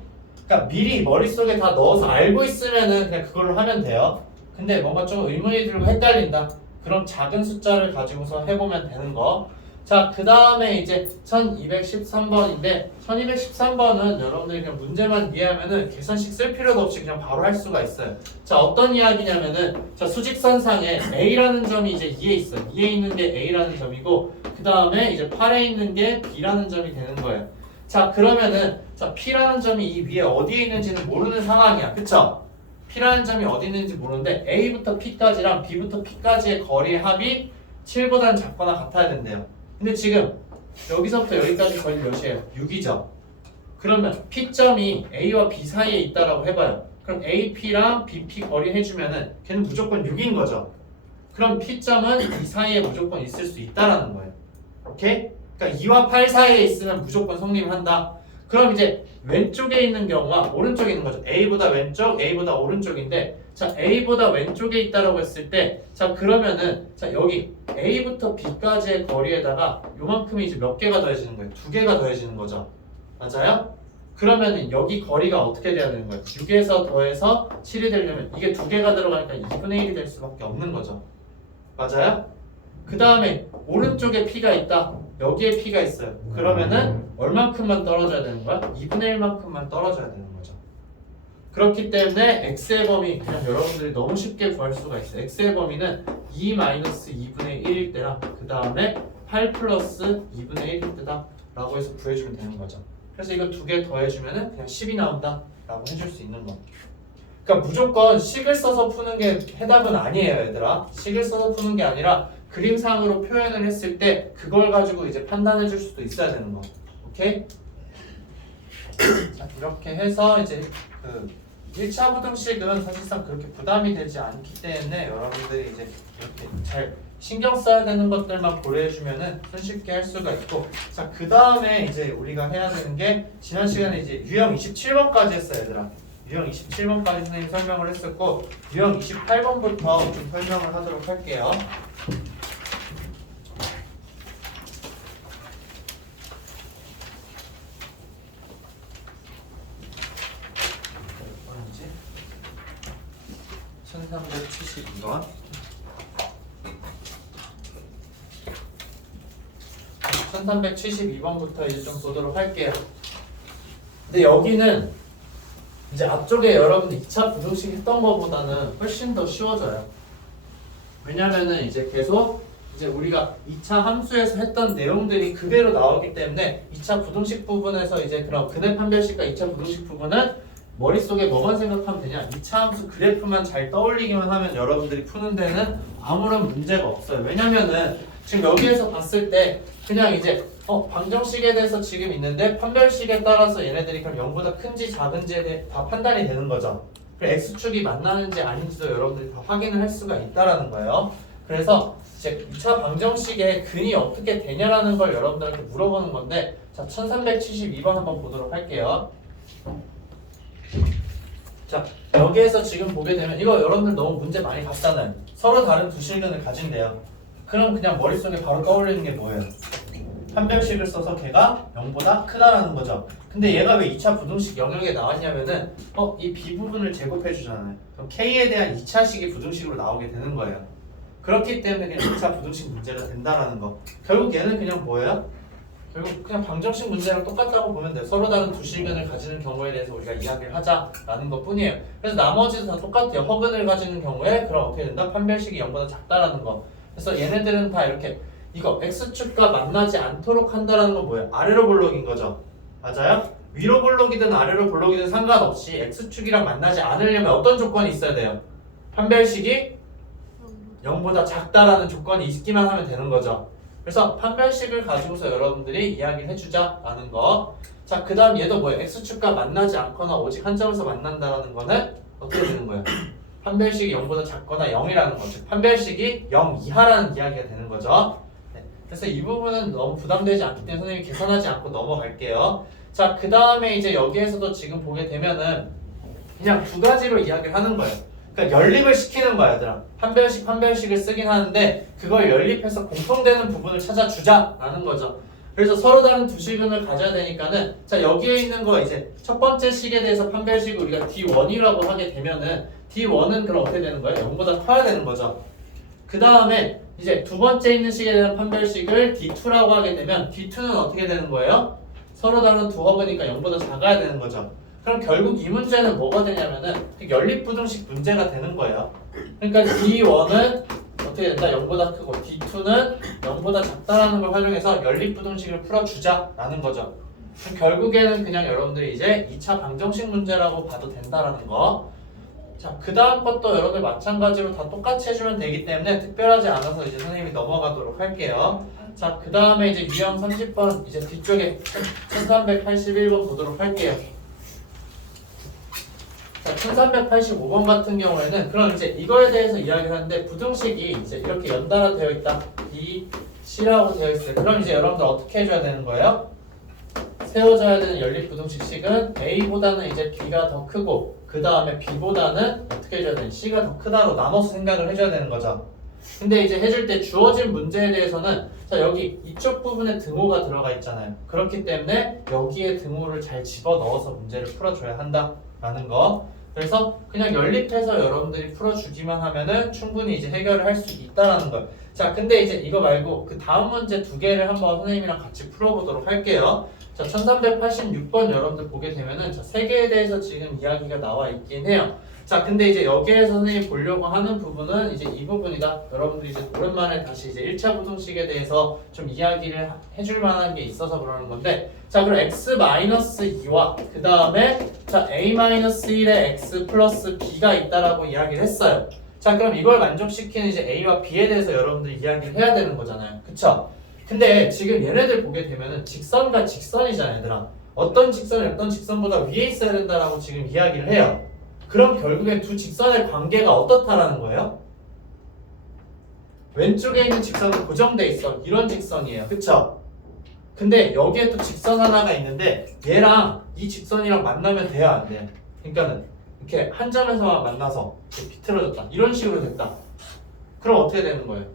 그러니까 미리 머릿속에 다 넣어서 알고 있으면은 그냥 그걸로 하면 돼요. 근데 뭔가 좀 의문이 들고 헷갈린다. 그럼 작은 숫자를 가지고서 해보면 되는 거. 자, 그 다음에 이제 1213번인데 1213번은 여러분들이 그냥 문제만 이해하면은 계산식 쓸 필요도 없이 그냥 바로 할 수가 있어요. 자, 어떤 이야기냐면은 자, 수직선상에 A라는 점이 이제 2에 있어요. 2에 있는 게 A라는 점이고 그 다음에 이제 8에 있는 게 B라는 점이 되는 거예요. 자, 그러면은 자, P라는 점이 이 위에 어디에 있는지는 모르는 상황이야. 그쵸? P라는 점이 어디 있는지 모르는데 A부터 P까지랑 B부터 P까지의 거리의 합이 7보다는 작거나 같아야 된대요. 근데 지금 여기서부터 여기까지 거리 몇이에요? 6이죠. 그러면 P점이 A와 B 사이에 있다라고 해봐요. 그럼 AP랑 BP 거리 해주면은 걔는 무조건 6인 거죠. 그럼 P점은 이 사이에 무조건 있을 수 있다라는 거예요. 오케이? 그러니까 2와 8 사이에 있으면 무조건 성립한다. 그럼 이제 왼쪽에 있는 경우와 오른쪽에 있는 거죠. A보다 왼쪽, A보다 오른쪽인데 자, A보다 왼쪽에 있다라고 했을 때 자, 그러면은 자, 여기 A부터 B까지의 거리에다가 요만큼이 이제 몇 개가 더해지는 거예요? 두 개가 더해지는 거죠. 맞아요? 그러면은 여기 거리가 어떻게 돼야 되는 거예요? 6에서 더해서 7이 되려면 이게 두 개가 들어가니까 2분의 1이 될 수밖에 없는 거죠. 맞아요? 그 다음에 오른쪽에 P가 있다. 여기에 P가 있어요. 그러면은 얼만큼만 떨어져야 되는 거야? 2분의 1만큼만 떨어져야 되는 거죠. 그렇기 때문에 x의 범위 그냥 여러분들이 너무 쉽게 구할 수가 있어요. x의 범위는 2-2분의 1일 때랑 그 다음에 8 플러스 2분의 1일 때다 라고 해서 구해주면 되는 거죠. 그래서 이거 두 개 더해주면은 그냥 10이 나온다 라고 해줄 수 있는 거. 그러니까 무조건 식을 써서 푸는 게 해답은 아니에요 얘들아. 식을 써서 푸는 게 아니라 그림상으로 표현을 했을 때 그걸 가지고 이제 판단해 줄 수도 있어야 되는 거. 오케이? 자, 이렇게 해서 이제 그 1차 부등식은 사실상 그렇게 부담이 되지 않기 때문에 여러분들이 이제 이렇게 잘 신경 써야 되는 것들만 고려해 주면은 손쉽게 할 수가 있고 자, 그 다음에 이제 우리가 해야 되는 게 지난 시간에 이제 유형 27번까지 했어요 얘들아. 유형 27번까지 선생님이 설명을 했었고 유형 28번부터 좀 설명을 하도록 할게요. 뭐였지? 1372번 1372번부터 이제 좀 보도록 할게요. 근데 여기는 이제 앞쪽에 여러분들 2차 부등식 했던 것보다는 훨씬 더 쉬워져요. 왜냐면은 이제 계속 이제 우리가 2차 함수에서 했던 내용들이 그대로 나오기 때문에 2차 부등식 부분에서 이제 그럼 근해 판별식과 2차 부등식 부분은 머릿속에 뭐만 생각하면 되냐? 2차 함수 그래프만 잘 떠올리기만 하면 여러분들이 푸는 데는 아무런 문제가 없어요. 왜냐면은 지금 여기에서 봤을 때 그냥 이제 방정식에 대해서 지금 있는데 판별식에 따라서 얘네들이 그럼 0보다 큰지 작은지에 대해 다 판단이 되는 거죠. 그리고 x축이 만나는지 아닌지도 여러분들이 다 확인을 할 수가 있다라는 거예요. 그래서 이제 2차 방정식의 근이 어떻게 되냐라는 걸 여러분들한테 물어보는 건데 자, 1372번 한번 보도록 할게요. 자, 여기에서 지금 보게 되면 이거 여러분들 너무 문제 많이 봤잖아요. 서로 다른 두 실근을 가진대요. 그럼 그냥 머릿속에 바로 떠올리는 게 뭐예요? 판별식을 써서 걔가 0보다 크다라는 거죠. 근데 얘가 왜 2차 부등식 영역에 나왔냐면은 이 B 부분을 제곱해 주잖아요. 그럼 K에 대한 2차식이 부등식으로 나오게 되는 거예요. 그렇기 때문에 그냥 2차 부등식 문제가 된다라는 거. 결국 얘는 그냥 뭐예요? 결국 그냥 방정식 문제랑 똑같다고 보면 돼요. 서로 다른 두 실근을 가지는 경우에 대해서 우리가 이야기를 하자라는 것 뿐이에요. 그래서 나머지도 다 똑같아요. 허근을 가지는 경우에 그럼 어떻게 된다? 판별식이 0보다 작다라는 거. 그래서 얘네들은 다 이렇게 이거 x축과 만나지 않도록 한다라는 건 뭐예요? 아래로 볼록인 거죠. 맞아요? 위로 볼록이든 아래로 볼록이든 상관없이 x축이랑 만나지 않으려면 어떤 조건이 있어야 돼요? 판별식이 0보다 작다라는 조건이 있기만 하면 되는 거죠. 그래서 판별식을 가지고서 여러분들이 이야기를 해주자라는 거. 자, 그 다음 얘도 뭐예요? x축과 만나지 않거나 오직 한 점에서 만난다라는 거는 어떻게 되는 거예요? 판별식이 0보다 작거나 0이라는 거죠. 판별식이 0 이하라는 이야기가 되는 거죠. 네. 그래서 이 부분은 너무 부담되지 않기 때문에 선생님이 계산하지 않고 넘어갈게요. 자, 그 다음에 이제 여기에서도 지금 보게 되면은 그냥 두 가지로 이야기를 하는 거예요. 그러니까 연립을 시키는 거야, 얘들아. 판별식을 쓰긴 하는데 그걸 연립해서 공통되는 부분을 찾아주자라는 거죠. 그래서 서로 다른 두 식을 가져야 되니까는 자, 여기에 있는 거 이제 첫 번째 식에 대해서 판별식을 우리가 D1이라고 하게 되면은 D1은 그럼 어떻게 되는 거예요? 0보다 커야 되는 거죠. 그 다음에 이제 두 번째 있는 식에 대한 판별식을 D2라고 하게 되면 D2는 어떻게 되는 거예요? 서로 다른 두 허브니까 0보다 작아야 되는 거죠. 그럼 결국 이 문제는 뭐가 되냐면은 연립부등식 문제가 되는 거예요. 그러니까 D1은 어떻게 된다? 0보다 크고 D2는 0보다 작다라는 걸 활용해서 연립부등식을 풀어주자라는 거죠. 그럼 결국에는 그냥 여러분들이 이제 2차 방정식 문제라고 봐도 된다라는 거. 자, 그 다음 것도 여러분들 마찬가지로 다 똑같이 해주면 되기 때문에 특별하지 않아서 이제 선생님이 넘어가도록 할게요. 자, 그 다음에 이제 유형 30번 이제 뒤쪽에 1381번 보도록 할게요. 자, 1385번 같은 경우에는 그럼 이제 이거에 대해서 이야기를 하는데 부등식이 이제 이렇게 연달아 되어 있다. B, C라고 되어 있어요. 그럼 이제 여러분들 어떻게 해줘야 되는 거예요? 세워져야 되는 연립부등식식은 A보다는 이제 B가 더 크고 그 다음에 B보다는 어떻게 해줘야 되는 C가 더 크다로 나눠서 생각을 해줘야 되는 거죠. 근데 이제 해줄 때 주어진 문제에 대해서는 자, 여기 이쪽 부분에 등호가 들어가 있잖아요. 그렇기 때문에 여기에 등호를 잘 집어넣어서 문제를 풀어줘야 한다라는 거. 그래서 그냥 연립해서 여러분들이 풀어주기만 하면은 충분히 이제 해결을 할 수 있다라는 거예요. 자, 근데 이제 이거 말고 그 다음 문제 두 개를 한번 선생님이랑 같이 풀어보도록 할게요. 자, 1386번 여러분들 보게 되면은 자, 세 개에 대해서 지금 이야기가 나와 있긴 해요. 자, 근데 이제 여기에서 선생님이 보려고 하는 부분은 이제 이 부분이다. 여러분들이 이제 오랜만에 다시 이제 1차 부등식에 대해서 좀 이야기를 해줄 만한 게 있어서 그러는 건데 자, 그럼 x-2와 그 다음에 자, a-1에 x 플러스 b가 있다라고 이야기를 했어요. 자, 그럼 이걸 만족시키는 이제 a와 b에 대해서 여러분들이 이야기를 해야 되는 거잖아요. 그쵸? 근데 지금 얘네들 보게 되면은 직선과 직선이잖아요, 얘들아. 어떤 직선이 어떤 직선보다 위에 있어야 된다라고 지금 이야기를 해요. 그럼 결국엔 두 직선의 관계가 어떻다라는 거예요? 왼쪽에 있는 직선은 고정돼 있어. 이런 직선이에요. 그쵸? 근데 여기에 또 직선 하나가 있는데 얘랑 이 직선이랑 만나면 돼야 안 돼요. 그러니까는 이렇게 한 점에서 만나서 이렇게 비틀어졌다. 이런 식으로 됐다. 그럼 어떻게 되는 거예요?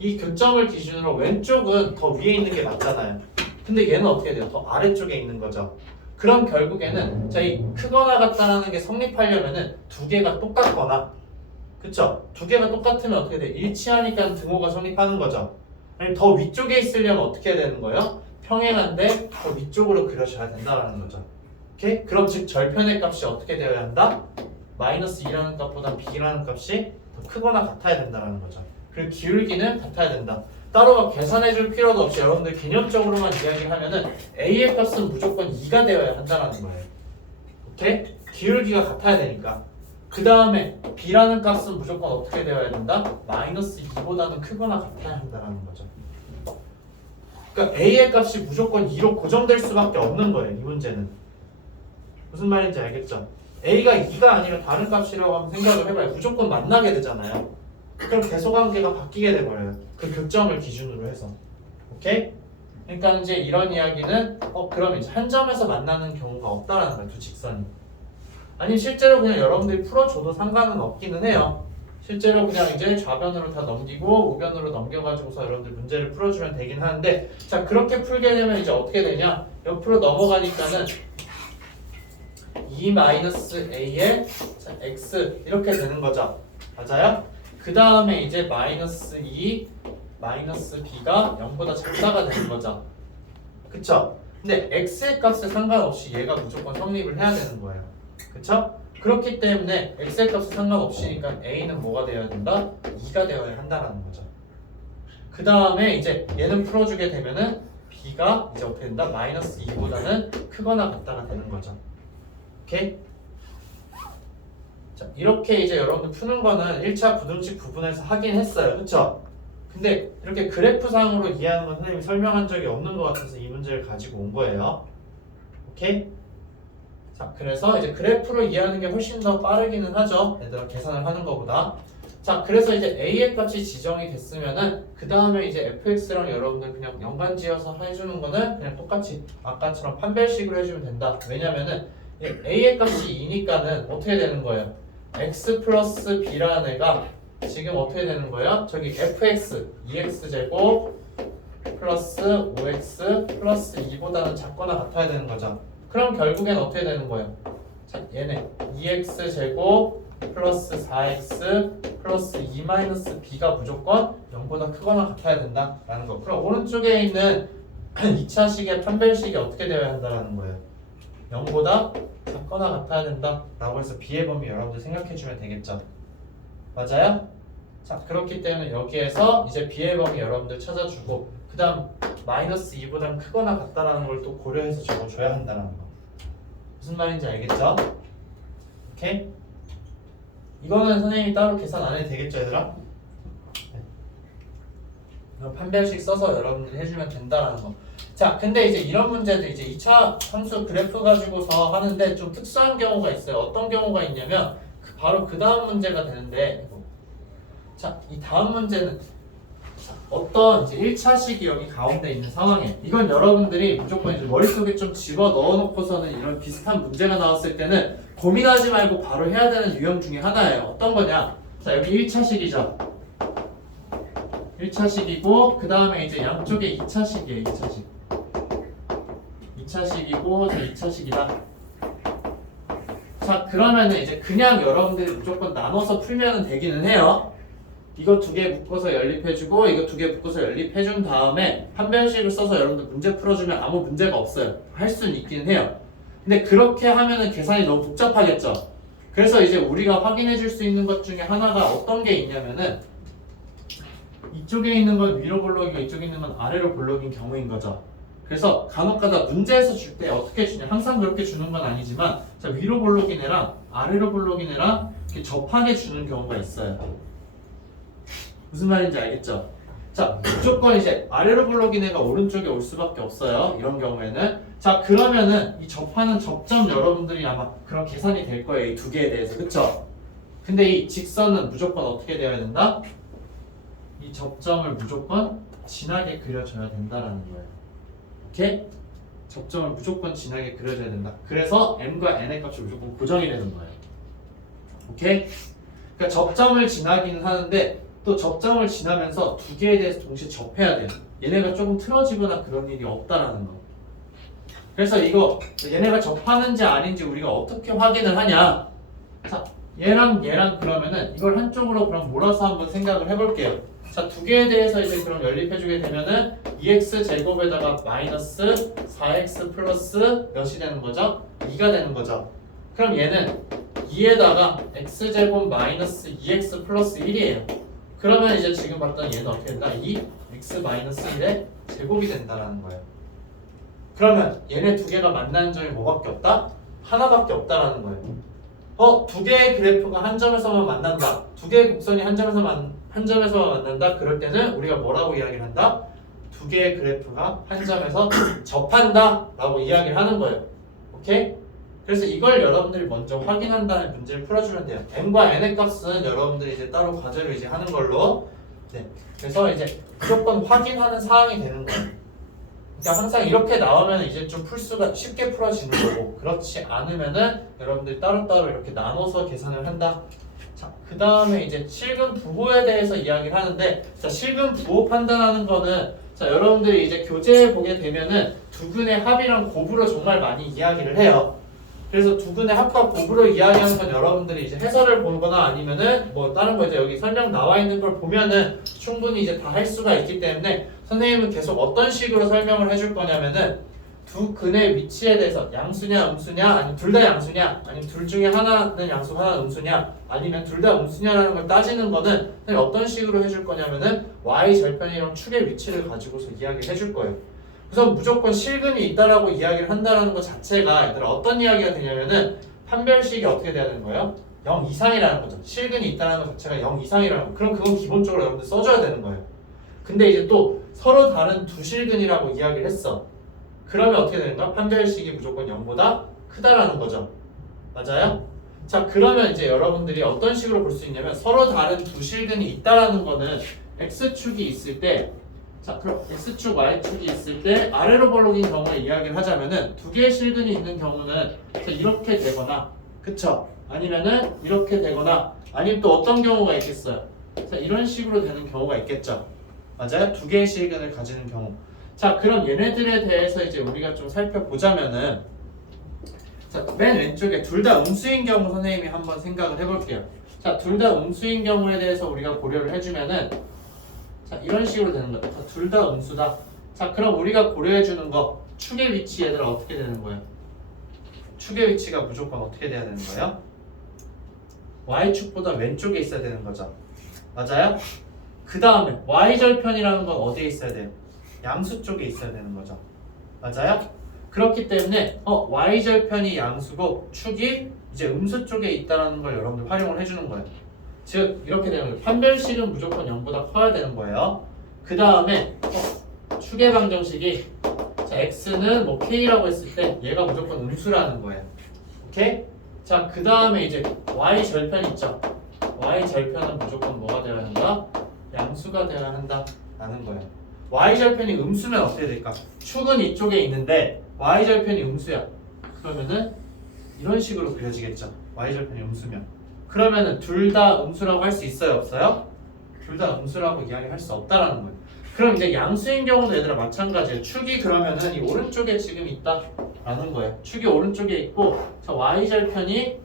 이 교점을 기준으로 왼쪽은 더 위에 있는 게 맞잖아요. 근데 얘는 어떻게 돼요? 더 아래쪽에 있는 거죠. 그럼 결국에는 자, 이 크거나 같다라는 게 성립하려면은 두 개가 똑같거나 그쵸? 두 개가 똑같으면 어떻게 돼? 일치하니까 등호가 성립하는 거죠. 아니 더 위쪽에 있으려면 어떻게 해야 되는 거예요? 평행한데 더 위쪽으로 그려져야 된다는 거죠. 오케이? 그럼 즉 절편의 값이 어떻게 되어야 한다? 마이너스 2라는 값보다 b라는 값이 더 크거나 같아야 된다는 거죠. 그리고 기울기는 같아야 된다. 따로 계산해 줄 필요도 없이 여러분들 개념적으로만 이야기하면은 a의 값은 무조건 2가 되어야 한다는 거예요. 오케이? 기울기가 같아야 되니까. 그 다음에 b라는 값은 무조건 어떻게 되어야 된다? 마이너스 2보다는 크거나 같아야 한다는 거죠. 그러니까 a의 값이 무조건 2로 고정될 수밖에 없는 거예요. 이 문제는. 무슨 말인지 알겠죠? a가 2가 아니라 다른 값이라고 한번 생각을 해봐요. 무조건 만나게 되잖아요. 그럼 계소관계가 바뀌게 돼버려요. 그 교점을 기준으로 해서. 오케이? 그러니까 이제 이런 이야기는 그럼 이제 한 점에서 만나는 경우가 없다라는 거예요. 두 직선이. 아니 실제로 그냥 여러분들이 풀어줘도 상관은 없기는 해요. 실제로 그냥 이제 좌변으로 다 넘기고 우변으로 넘겨가지고서 여러분들 문제를 풀어주면 되긴 하는데 자, 그렇게 풀게 되면 이제 어떻게 되냐? 옆으로 넘어가니까는 2-a의 자, x 이렇게 되는 거죠. 맞아요? 그 다음에 이제 마이너스 2 마이너스 b가 0보다 작다가 되는 거죠. 그쵸? 근데 x의 값에 상관없이 얘가 무조건 성립을 해야 되는 거예요. 그쵸? 그렇기 때문에 x의 값에 상관없이니까 a는 뭐가 되어야 된다? 2가 되어야 한다라는 거죠. 그 다음에 이제 얘는 풀어주게 되면은 b가 이제 어떻게 된다? 마이너스 2보다는 크거나 같다가 되는 거죠. 오케이? 자, 이렇게 이제 여러분들 푸는 거는 1차 부등식 부분에서 하긴 했어요. 그쵸? 근데 이렇게 그래프상으로 이해하는 건 선생님이 설명한 적이 없는 것 같아서 이 문제를 가지고 온 거예요. 오케이? 자, 그래서 이제 그래프로 이해하는 게 훨씬 더 빠르기는 하죠. 얘들아, 계산을 하는 것보다. 자, 그래서 이제 A의 값이 지정이 됐으면은 그 다음에 이제 fx랑 여러분들 그냥 연관 지어서 해주는 거는 그냥 똑같이 아까처럼 판별식으로 해주면 된다. 왜냐면은 A의 값이 2니까는 어떻게 되는 거예요? x 플러스 b라는 애가 지금 어떻게 되는 거예요? 저기 fx 2x제곱 플러스 5x 플러스 2보다는 작거나 같아야 되는 거죠. 그럼 결국엔 어떻게 되는 거예요? 자, 얘네 2x제곱 플러스 4x 플러스 2 마이너스 b가 무조건 0보다 크거나 같아야 된다라는 거. 그럼 오른쪽에 있는 2차식의 판별식이 어떻게 되어야 한다라는 거예요? 0보다 작거나 같아야 된다라고 해서 b의 범위 여러분들 생각해주면 되겠죠. 맞아요? 자, 그렇기 때문에 여기에서 이제 b의 범위 여러분들 찾아주고 그 다음 마이너스 2보다 크거나 같다라는 걸 또 고려해서 적어줘야 한다는 거. 무슨 말인지 알겠죠? 오케이? 이거는 선생님이 따로 계산 안 해도 되겠죠, 얘들아? 이거 판별식 써서 여러분들이 해주면 된다라는 거. 자, 근데 이제 이런 문제도 이제 2차 함수 그래프 가지고서 하는데 좀 특수한 경우가 있어요. 어떤 경우가 있냐면 바로 그 다음 문제가 되는데, 자, 이 다음 문제는 어떤 이제 1차식이 여기 가운데 있는 상황에 이건 여러분들이 무조건 이제 머릿속에 좀 집어 넣어놓고서는 이런 비슷한 문제가 나왔을 때는 고민하지 말고 바로 해야 되는 유형 중에 하나예요. 어떤 거냐? 자, 여기 1차식이죠. 1차식이고 그 다음에 이제 양쪽에 2차식이에요. 2차식. 2차식이고 2차식이다. 자, 그러면은 이제 그냥 여러분들이 무조건 나눠서 풀면 되기는 해요. 이거 두 개 묶어서 연립해주고 이거 두 개 묶어서 연립해준 다음에 판별식을 써서 여러분들 문제 풀어주면 아무 문제가 없어요. 할 수는 있긴 해요. 근데 그렇게 하면은 계산이 너무 복잡하겠죠. 그래서 이제 우리가 확인해 줄 수 있는 것 중에 하나가 어떤 게 있냐면은 이쪽에 있는 건 위로 볼록이고 이쪽에 있는 건 아래로 볼록인 경우인 거죠. 그래서 간혹가다 문제에서 줄 때 어떻게 주냐, 항상 그렇게 주는 건 아니지만 자, 위로 볼록인 애랑 아래로 볼록인 애랑 이렇게 접하게 주는 경우가 있어요. 무슨 말인지 알겠죠? 자, 무조건 이제 아래로 볼록인 애가 오른쪽에 올 수밖에 없어요. 이런 경우에는. 자, 그러면은 이 접하는 접점 여러분들이 아마 그런 계산이 될 거예요. 이 두 개에 대해서. 그쵸? 근데 이 직선은 무조건 어떻게 되어야 된다? 이 접점을 무조건 진하게 그려줘야 된다라는 거예요. 오케이? 접점을 무조건 진하게 그려줘야 된다. 그래서 m과 n의 값이 무조건 고정이 되는 거예요. 오케이? 그러니까 접점을 지나기는 하는데 또 접점을 지나면서 두 개에 대해서 동시에 접해야 돼요. 얘네가 조금 틀어지거나 그런 일이 없다라는 거. 그래서 이거 얘네가 접하는지 아닌지 우리가 어떻게 확인을 하냐? 자, 얘랑 얘랑 그러면은 이걸 한쪽으로 그럼 몰아서 한번 생각을 해볼게요. 자, 두 개에 대해서 이제 그럼 연립해주게 되면은 2x 제곱에다가 마이너스 4x 플러스 몇이 되는 거죠? 2가 되는 거죠. 그럼 얘는 2에다가 x 제곱 마이너스 2x 플러스 1이에요. 그러면 이제 지금 봤던 얘는 어떻게 된다? 2x 마이너스 1의 제곱이 된다라는 거예요. 그러면 얘네 두 개가 만나는 점이 뭐밖에 없다? 하나밖에 없다라는 거예요. 두 개의 그래프가 한 점에서만 만난다. 두 개의 곡선이 한 점에서만 만난다. 그럴 때는 우리가 뭐라고 이야기를 한다? 두 개의 그래프가 한 점에서 접한다라고 이야기를 하는 거예요. 오케이? 그래서 이걸 여러분들이 먼저 확인한 다음에 문제를 풀어주면 돼요. m과 n의 값은 여러분들이 이제 따로 과제로 이제 하는 걸로. 네. 그래서 이제 무조건 확인하는 사항이 되는 거예요. 그러니까 항상 이렇게 나오면 이제 좀 풀수가 쉽게 풀어지는 거고, 그렇지 않으면은 여러분들이 따로따로 이렇게 나눠서 계산을 한다. 자, 그 다음에 이제 실근 부호에 대해서 이야기를 하는데, 자, 실근 부호 판단하는 거는 자, 여러분들이 이제 교재에 보게 되면은 두 근의 합이랑 곱으로 정말 많이 이야기를 해요. 그래서 두 근의 합과 곱으로 이야기하는 건 여러분들이 이제 해설을 보거나 아니면은 뭐 다른 거 이제 여기 설명 나와 있는 걸 보면은 충분히 이제 다 할 수가 있기 때문에 선생님은 계속 어떤 식으로 설명을 해줄 거냐면은 두 근의 위치에 대해서 양수냐 음수냐 아니면 둘 다 양수냐 아니면 둘 중에 하나는 양수 하나는 음수냐 아니면 둘 다 음수냐라는 걸 따지는 거는 선생님 어떤 식으로 해줄 거냐면은 y 절편이랑 축의 위치를 가지고서 이야기를 해줄 거예요. 우선 무조건 실근이 있다라고 이야기를 한다라는 것 자체가 얘들아 어떤 이야기가 되냐면은 판별식이 어떻게 돼야 되는 거예요? 0 이상이라는 거죠. 실근이 있다는 것 자체가 0 이상이라는 거. 그럼 그건 기본적으로 여러분들 써줘야 되는 거예요. 근데 이제 또 서로 다른 두 실근이라고 이야기를 했어. 그러면 어떻게 되는가? 판별식이 무조건 0보다 크다라는 거죠. 맞아요? 자, 그러면 이제 여러분들이 어떤 식으로 볼 수 있냐면 서로 다른 두 실근이 있다라는 거는 x축이 있을 때, 자, 그럼 x축, y축이 있을 때 아래로 벌록인 경우에 이야기를 하자면은 두 개의 실근이 있는 경우는 자, 이렇게 되거나, 그쵸? 아니면은 이렇게 되거나, 아니면 또 어떤 경우가 있겠어요? 자, 이런 식으로 되는 경우가 있겠죠. 맞아요? 두 개의 실근을 가지는 경우. 자, 그럼 얘네들에 대해서 이제 우리가 좀 살펴보자면은, 자, 맨 왼쪽에 둘 다 음수인 경우 선생님이 한번 생각을 해볼게요. 자, 둘 다 음수인 경우에 대해서 우리가 고려를 해주면은, 자, 이런 식으로 되는 거예요. 자, 둘 다 음수다. 자, 그럼 우리가 고려해주는 거, 축의 위치 얘들아 어떻게 되는 거예요? 축의 위치가 무조건 어떻게 돼야 되는 거예요? y축보다 왼쪽에 있어야 되는 거죠. 맞아요? 그 다음에 y절편이라는 건 어디에 있어야 돼요? 양수 쪽에 있어야 되는 거죠. 맞아요? 그렇기 때문에 y절편이 양수고 축이 이제 음수 쪽에 있다는 걸 여러분들 활용을 해주는 거예요. 즉 이렇게 되는 거예요. 판별식은 무조건 0보다 커야 되는 거예요. 그 다음에 축의 방정식이 자, x는 뭐 k라고 했을 때 얘가 무조건 음수라는 거예요. 오케이? 자, 그 다음에 이제 y절편 있죠. y절편은 무조건 뭐가 되어야 한다? 양수가 되어야 한다라는 거예요. y절편이 음수면 어떻게 될까? 축은 이쪽에 있는데 y절편이 음수야. 그러면은 이런 식으로 그려지겠죠. y절편이 음수면. 그러면은 둘 다 음수라고 할 수 있어요? 없어요? 둘 다 음수라고 이야기할 수 없다라는 거예요. 그럼 이제 양수인 경우도 얘들아 마찬가지예요. 축이 그러면은 이 오른쪽에 지금 있다라는 거예요. 축이 오른쪽에 있고 자, y절편이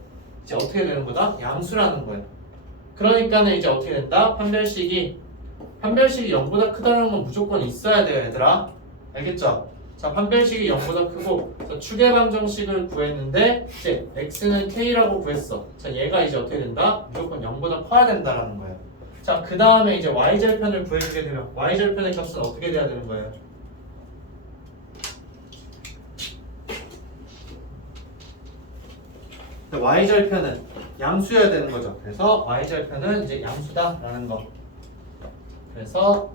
이제 어떻게 되는 거다? 양수라는 거예요. 그러니까는 이제 어떻게 된다? 판별식이 0보다 크다는 건 무조건 있어야 돼요, 얘들아. 알겠죠? 자, 판별식이 0보다 크고 자, 축의 방정식을 구했는데 이제 x는 k라고 구했어. 자, 얘가 이제 어떻게 된다? 무조건 0보다 커야 된다라는 거예요. 자, 그 다음에 이제 y절편을 구해주게 되면 y절편의 값은 어떻게 돼야 되는 거예요? y절편은 양수여야 되는 거죠. 그래서 y절편은 이제 양수다라는 거. 그래서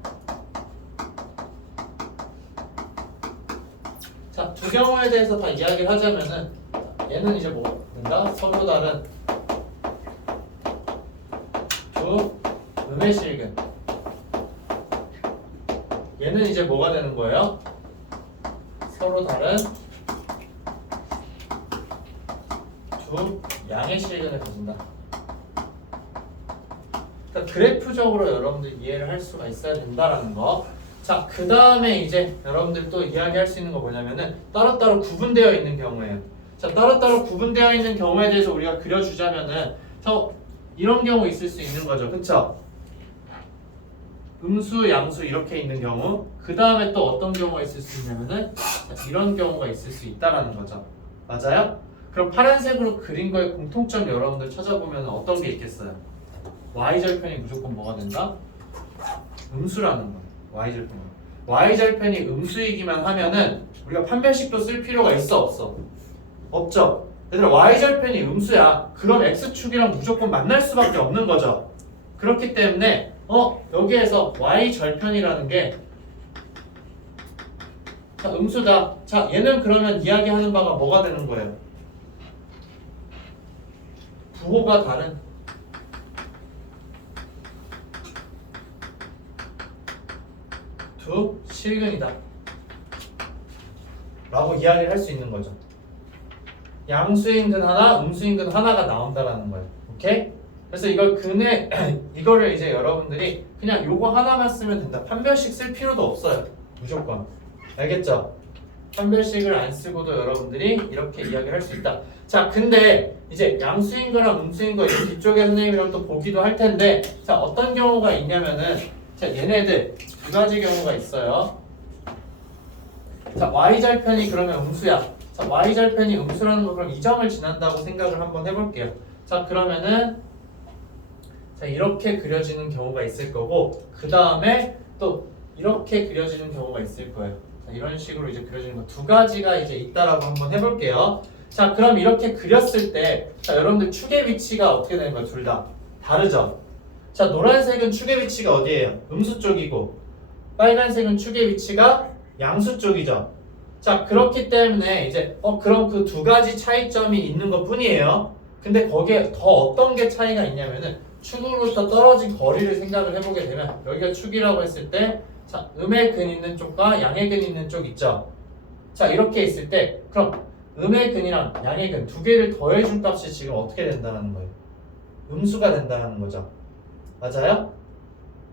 자, 두 경우에 대해서 다 이야기를 하자면은 얘는 이제 뭐 된다? 서로 다른 두 음의 실근. 얘는 이제 뭐가 되는 거예요? 서로 다른 두 양의 실근을 가진다. 그러니까 그래프적으로 여러분들 이해를 할 수가 있어야 된다라는 거. 자, 그 다음에 이제 여러분들 또 이야기할 수 있는 거 뭐냐면은 따로따로 구분되어 있는 경우에요. 자, 따로따로 구분되어 있는 경우에 대해서 우리가 그려주자면은 이런 경우 있을 수 있는 거죠. 그쵸? 음수, 양수 이렇게 있는 경우. 그 다음에 또 어떤 경우가 있을 수 있냐면은 자, 이런 경우가 있을 수 있다라는 거죠. 맞아요? 그럼 파란색으로 그린 거의 공통점 여러분들 찾아보면 어떤 게 있겠어요? y절편이 무조건 뭐가 된다? 음수라는 거예요. y절편. y절편이 음수이기만 하면은 우리가 판별식도 쓸 필요가 있어 없어? 없죠. 얘들아 y절편이 음수야. 그럼 x축이랑 무조건 만날 수밖에 없는 거죠. 그렇기 때문에 여기에서 y절편이라는 게 자, 음수다. 자, 얘는 그러면 이야기하는 바가 뭐가 되는 거예요? 부호가 다른 두 실근이다 라고 이야기를 할 수 있는 거죠. 양수인 근 하나, 음수인 근 하나가 나온다라는 거예요. 오케이? 그래서 이거를 이제 여러분들이 그냥 요거 하나만 쓰면 된다. 판별식 쓸 필요도 없어요. 무조건. 알겠죠? 판별식을 안 쓰고도 여러분들이 이렇게 이야기를 할 수 있다. 자, 근데 이제 양수인 거랑 음수인 거 이렇게 뒤쪽에 선생님이랑 또 보기도 할 텐데 자, 어떤 경우가 있냐면은 자, 얘네들 두 가지 경우가 있어요. 자, y절편이 그러면 음수야. 자, y절편이 음수라는 거 그럼 이 점을 지난다고 생각을 한번 해볼게요. 자, 그러면은 자, 이렇게 그려지는 경우가 있을 거고 그 다음에 또 이렇게 그려지는 경우가 있을 거예요. 자, 이런 식으로 이제 그려지는 거 두 가지가 이제 있다라고 한번 해볼게요. 자, 그럼 이렇게 그렸을 때, 자, 여러분들 축의 위치가 어떻게 되는 거야? 둘 다 다르죠? 자, 노란색은 축의 위치가 어디예요? 음수 쪽이고, 빨간색은 축의 위치가 양수 쪽이죠. 자, 그렇기 때문에 이제 그럼 그 두 가지 차이점이 있는 것 뿐이에요. 근데 거기에 더 어떤 게 차이가 있냐면은 축으로부터 떨어진 거리를 생각을 해보게 되면 여기가 축이라고 했을 때, 자, 음의 근 있는 쪽과 양의 근 있는 쪽 있죠. 자, 이렇게 있을 때 그럼 음의 근이랑 양의 근 두 개를 더해준 값이 지금 어떻게 된다는 거예요? 음수가 된다는 거죠. 맞아요?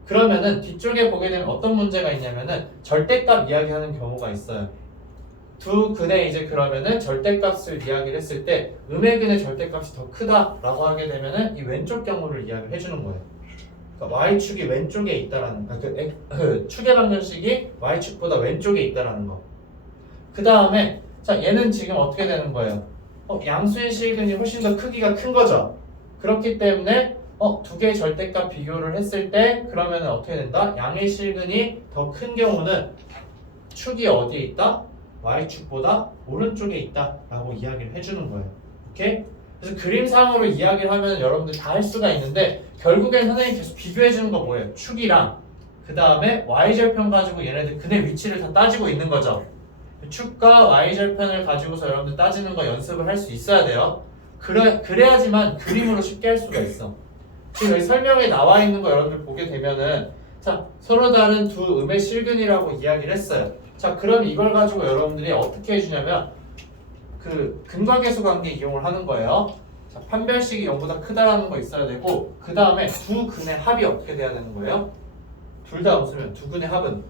그러면은 뒤쪽에 보게 되면 어떤 문제가 있냐면은 절대값 이야기하는 경우가 있어요. 두 근의 이제 그러면은 절대값을 이야기를 했을 때 음의 근의 절대값이 더 크다라고 하게 되면은 이 왼쪽 경우를 이야기를 해주는 거예요. 그러니까 y축이 왼쪽에 있다라는 그 축의 방정식이 y축보다 왼쪽에 있다라는 거. 그 다음에 자, 얘는 지금 어떻게 되는 거예요? 양수의 실근이 훨씬 더 크기가 큰 거죠. 그렇기 때문에 두 개의 절대값 비교를 했을 때 그러면 어떻게 된다? 양의 실근이 더 큰 경우는 축이 어디에 있다? y축보다 오른쪽에 있다 라고 이야기를 해주는 거예요. 오케이? 그래서 그림상으로 이야기를 하면 여러분들 다 할 수가 있는데 결국엔 선생님이 계속 비교해주는 거 뭐예요? 축이랑 그 다음에 y절편 가지고 얘네들 근의 위치를 다 따지고 있는 거죠. 축과 y절편을 가지고서 여러분들 따지는 거 연습을 할 수 있어야 돼요. 그래야지만 그림으로 쉽게 할 수가 있어. 지금 여기 설명에 나와 있는 거 여러분들 보게 되면은 자, 서로 다른 두 음의 실근이라고 이야기를 했어요. 자, 그럼 이걸 가지고 여러분들이 어떻게 해주냐면 그 근과계수 관계 이용을 하는 거예요. 자, 판별식이 0보다 크다라는 거 있어야 되고 그 다음에 두 근의 합이 어떻게 돼야 되는 거예요? 둘 다 음수면 두 근의 합은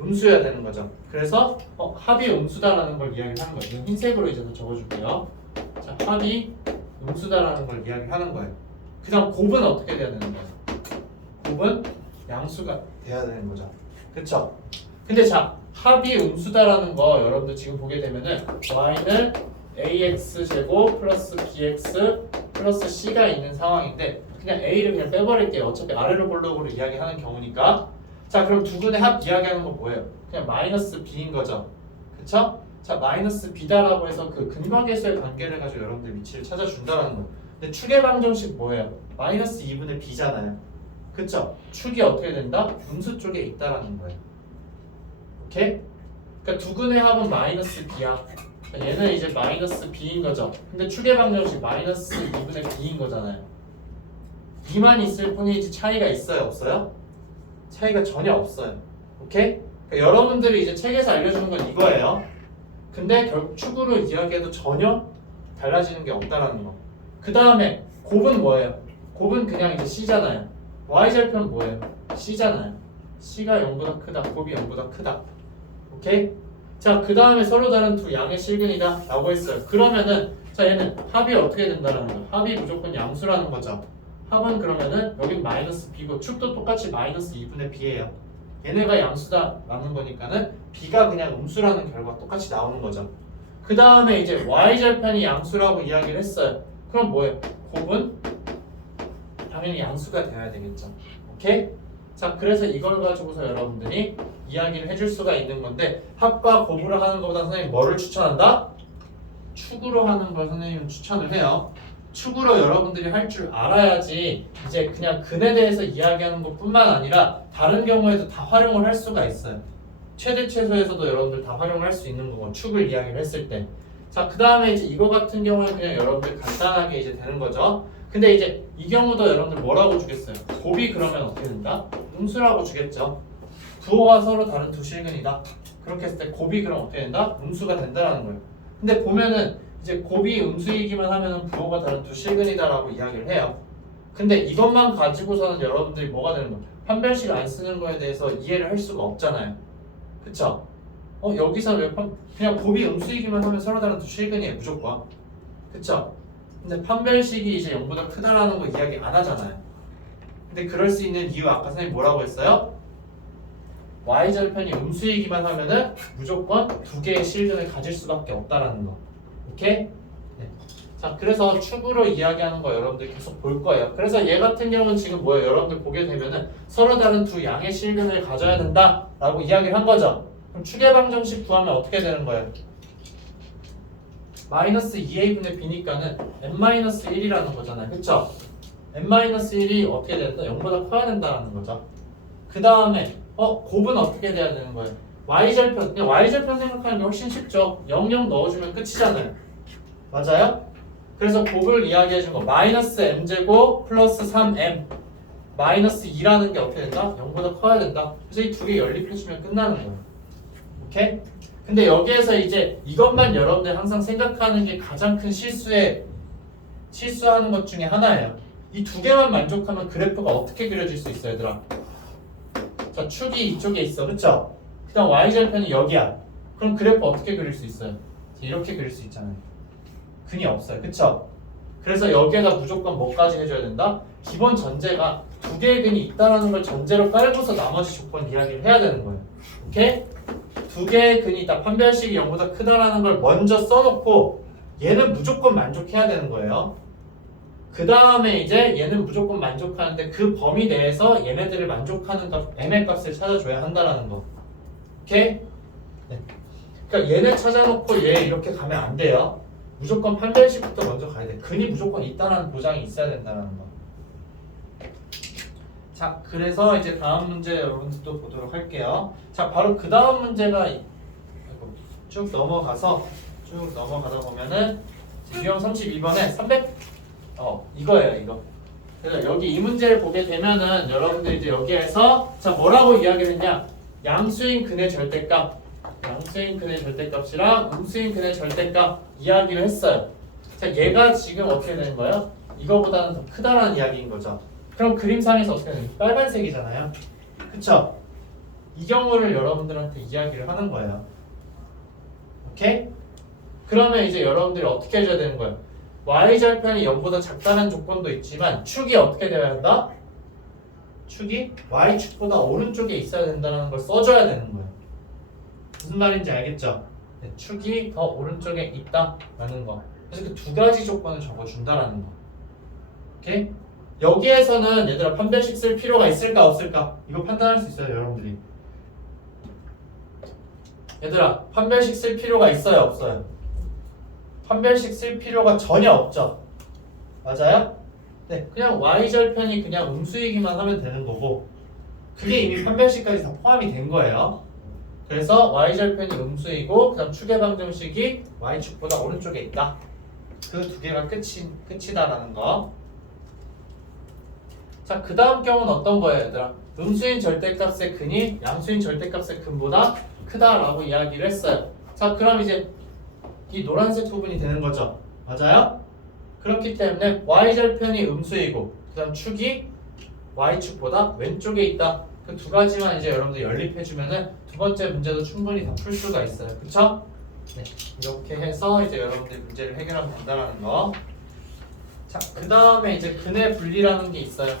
음수여야 되는 거죠. 그래서 합이 음수다라는 걸 이야기하는 거예요. 흰색으로 이제 더 적어줄게요. 자, 합이 음수다라는 걸 이야기하는 거예요. 그 다음 곱은 어떻게 돼야 되는 거예요? 곱은 양수가 돼야 되는 거죠. 그쵸? 근데 자, 합이 음수다라는 거 여러분들 지금 보게 되면은 y는 ax제곱 플러스 bx 플러스 c가 있는 상황인데 그냥 a를 그냥 빼버릴게요. 어차피 아래로 볼록으로 이야기하는 경우니까. 자, 그럼 두 분의 합 이야기하는 거 뭐예요? 그냥 마이너스 b인 거죠. 그쵸? 자, 마이너스 b다라고 해서 그 근과계수의 관계를 가지고 여러분들 위치를 찾아준다는 거예요. 근데 축의 방정식 뭐예요? 마이너스 2분의 b잖아요. 그쵸? 축이 어떻게 된다? 음수 쪽에 있다라는 거예요. 오케이? 그러니까 두 근의 합은 마이너스 b야. 얘는 이제 마이너스 b인 거죠. 근데 축의 방정식 마이너스 2분의 b인 거잖아요. b만 있을 뿐이지 차이가 있어요? 없어요? 차이가 전혀 없어요. 오케이? 그러니까 여러분들이 이제 책에서 알려주는 건 이거예요. 근데 결국 축으로 이야기해도 전혀 달라지는 게 없다라는 거. 그 다음에 곱은 뭐예요? 곱은 그냥 이제 c잖아요. y절편 뭐예요? c잖아요. c가 0보다 크다. 곱이 0보다 크다. 오케이? 자, 그 다음에 서로 다른 두 양의 실근이다 라고 했어요. 그러면은 자, 얘는 합이 어떻게 된다는 거예요? 합이 무조건 양수라는 거죠. 합은 그러면은 여긴 마이너스 b고 축도 똑같이 마이너스 2분의 b예요. 얘네가 양수다 라는 거니까는 b가 그냥 음수라는 결과가 똑같이 나오는 거죠. 그 다음에 이제 y절편이 양수라고 이야기를 했어요. 그럼 뭐예요? 곱은 당연히 양수가 되어야 되겠죠. 오케이? 자, 그래서 이걸 가지고서 여러분들이 이야기를 해줄 수가 있는 건데 합과 곱으로 하는 것보다 선생님 뭐를 추천한다? 축으로 하는 걸 선생님은 추천을 해요. 축으로 여러분들이 할 줄 알아야지 이제 그냥 근에 대해서 이야기하는 것뿐만 아니라 다른 경우에도 다 활용을 할 수가 있어요. 최대 최소에서도 여러분들 다 활용을 할 수 있는 거고 축을 이야기를 했을 때. 자, 그 다음에 이제 이거 같은 경우는 그냥 여러분들 간단하게 이제 되는 거죠. 근데 이제 이 경우도 여러분들 뭐라고 주겠어요? 곱이 그러면 어떻게 된다? 음수라고 주겠죠. 부호가 서로 다른 두 실근이다. 그렇게 했을 때 곱이 그럼 어떻게 된다? 음수가 된다라는 거예요. 근데 보면은 이제 곱이 음수이기만 하면은 부호가 다른 두 실근이다라고 이야기를 해요. 근데 이것만 가지고서는 여러분들이 뭐가 되는 거예요? 판별식 안 쓰는 거에 대해서 이해를 할 수가 없잖아요. 그쵸? 여기서 왜 그냥 곱이 음수이기만 하면 서로 다른 두 실근이에요, 무조건. 그쵸? 근데 판별식이 이제 0보다 크다라는 거 이야기 안 하잖아요. 근데 그럴 수 있는 이유 아까 선생님 뭐라고 했어요? y절편이 음수이기만 하면은 무조건 두 개의 실근을 가질 수밖에 없다라는 거. 오케이? 네. 자, 그래서 축으로 이야기하는 거 여러분들 계속 볼 거예요. 그래서 얘 같은 경우는 지금 뭐예요? 여러분들 보게 되면은 서로 다른 두 양의 실근을 가져야 된다라고 이야기를 한 거죠. 그럼 축의 방정식 구하면 어떻게 되는 거예요? 마이너스 2a분의 b니까는 n-1이라는 거잖아요. 그쵸? n-1이 어떻게 된다? 0보다 커야 된다는 거죠. 그 다음에 곱은 어떻게 돼야 되는 거예요? y절편. 그냥 y절편 생각하는 게 훨씬 쉽죠. 0, 0 넣어주면 끝이잖아요. 맞아요? 그래서 곱을 이야기해 준 거 마이너스 m제곱 플러스 3m 마이너스 2라는 게 어떻게 된다? 0보다 커야 된다. 그래서 이 두 개 연립해주면 끝나는 거예요. 오케이? 근데 여기에서 이제 이것만 여러분들 항상 생각하는 게 가장 큰 실수하는 것 중에 하나예요. 이 두 개만 만족하면 그래프가 어떻게 그려질 수 있어, 얘들아? 자, 축이 이쪽에 있어, 그쵸? 그 다음 y절편이 여기야. 그럼 그래프 어떻게 그릴 수 있어요? 이렇게 그릴 수 있잖아요. 근이 없어요, 그쵸? 그래서 여기에다 무조건 뭐까지 해줘야 된다? 기본 전제가 두 개의 근이 있다는 걸 전제로 깔고서 나머지 조건 이야기를 해야 되는 거예요. 오케이? 두 개의 근이 있다. 판별식이 0보다 크다라는 걸 먼저 써놓고 얘는 무조건 만족해야 되는 거예요. 그 다음에 이제 얘는 무조건 만족하는데 그 범위 내에서 얘네들을 만족하는 값, m의 값을 찾아줘야 한다라는 거. 오케이? 네. 그러니까 얘네 찾아놓고 얘 이렇게 가면 안 돼요. 무조건 판별식부터 먼저 가야 돼. 근이 무조건 있다라는 보장이 있어야 된다는 거. 자, 그래서 이제 다음 문제 여러분들도 보도록 할게요. 자, 바로 그 다음 문제가 쭉 넘어가다 보면은 유형 32번에 300 이거예요, 이거. 그래서 여기 이 문제를 보게 되면은 여러분들 이제 여기에서 자, 뭐라고 이야기를 했냐? 양수인 근의 절대값, 양수인 근의 절대값이랑 음수인 근의 절대값 이야기를 했어요. 자, 얘가 지금 어떻게 되는 거예요? 이거보다는 더 크다라는 이야기인 거죠. 그럼 그림상에서 어떻게 되는 거예요? 빨간색이잖아요. 그쵸? 이 경우를 여러분들한테 이야기를 하는 거예요. 오케이? 그러면 이제 여러분들이 어떻게 해줘야 되는 거예요? y절편이 0보다 작다는 조건도 있지만 축이 어떻게 되어야 한다? 축이 y축보다 오른쪽에 있어야 된다는 걸 써줘야 되는 거예요. 무슨 말인지 알겠죠? 네, 축이 더 오른쪽에 있다라는 거. 그래서 그 두 가지 조건을 적어준다라는 거. 오케이? 여기에서는 얘들아 판별식 쓸 필요가 있을까 없을까? 이거 판단할 수 있어요, 여러분들이. 얘들아 판별식 쓸 필요가 있어요, 없어요? 판별식 쓸 필요가 전혀 없죠. 맞아요? 네, 그냥 y절편이 그냥 음수이기만 하면 되는 거고 그게 이미 판별식까지 다 포함이 된 거예요. 그래서 y절편이 음수이고 그 다음 추계 방정식이 y축보다 오른쪽에 있다. 그 두 개가 끝이다라는 거. 자, 그 다음 경우는 어떤 거예요, 얘들아? 음수인 절대값의 근이 양수인 절대값의 근보다 크다라고 이야기를 했어요. 자, 그럼 이제 이 노란색 부분이 되는 거죠. 맞아요? 그렇기 때문에 y절편이 음수이고 그 다음 축이 y축보다 왼쪽에 있다. 그 두 가지만 이제 여러분들 연립해주면은 두 번째 문제도 충분히 다 풀 수가 있어요. 그쵸? 네, 이렇게 해서 이제 여러분들 문제를 해결하면 된다는 거. 자, 그 다음에 이제 근의 분리라는 게 있어요.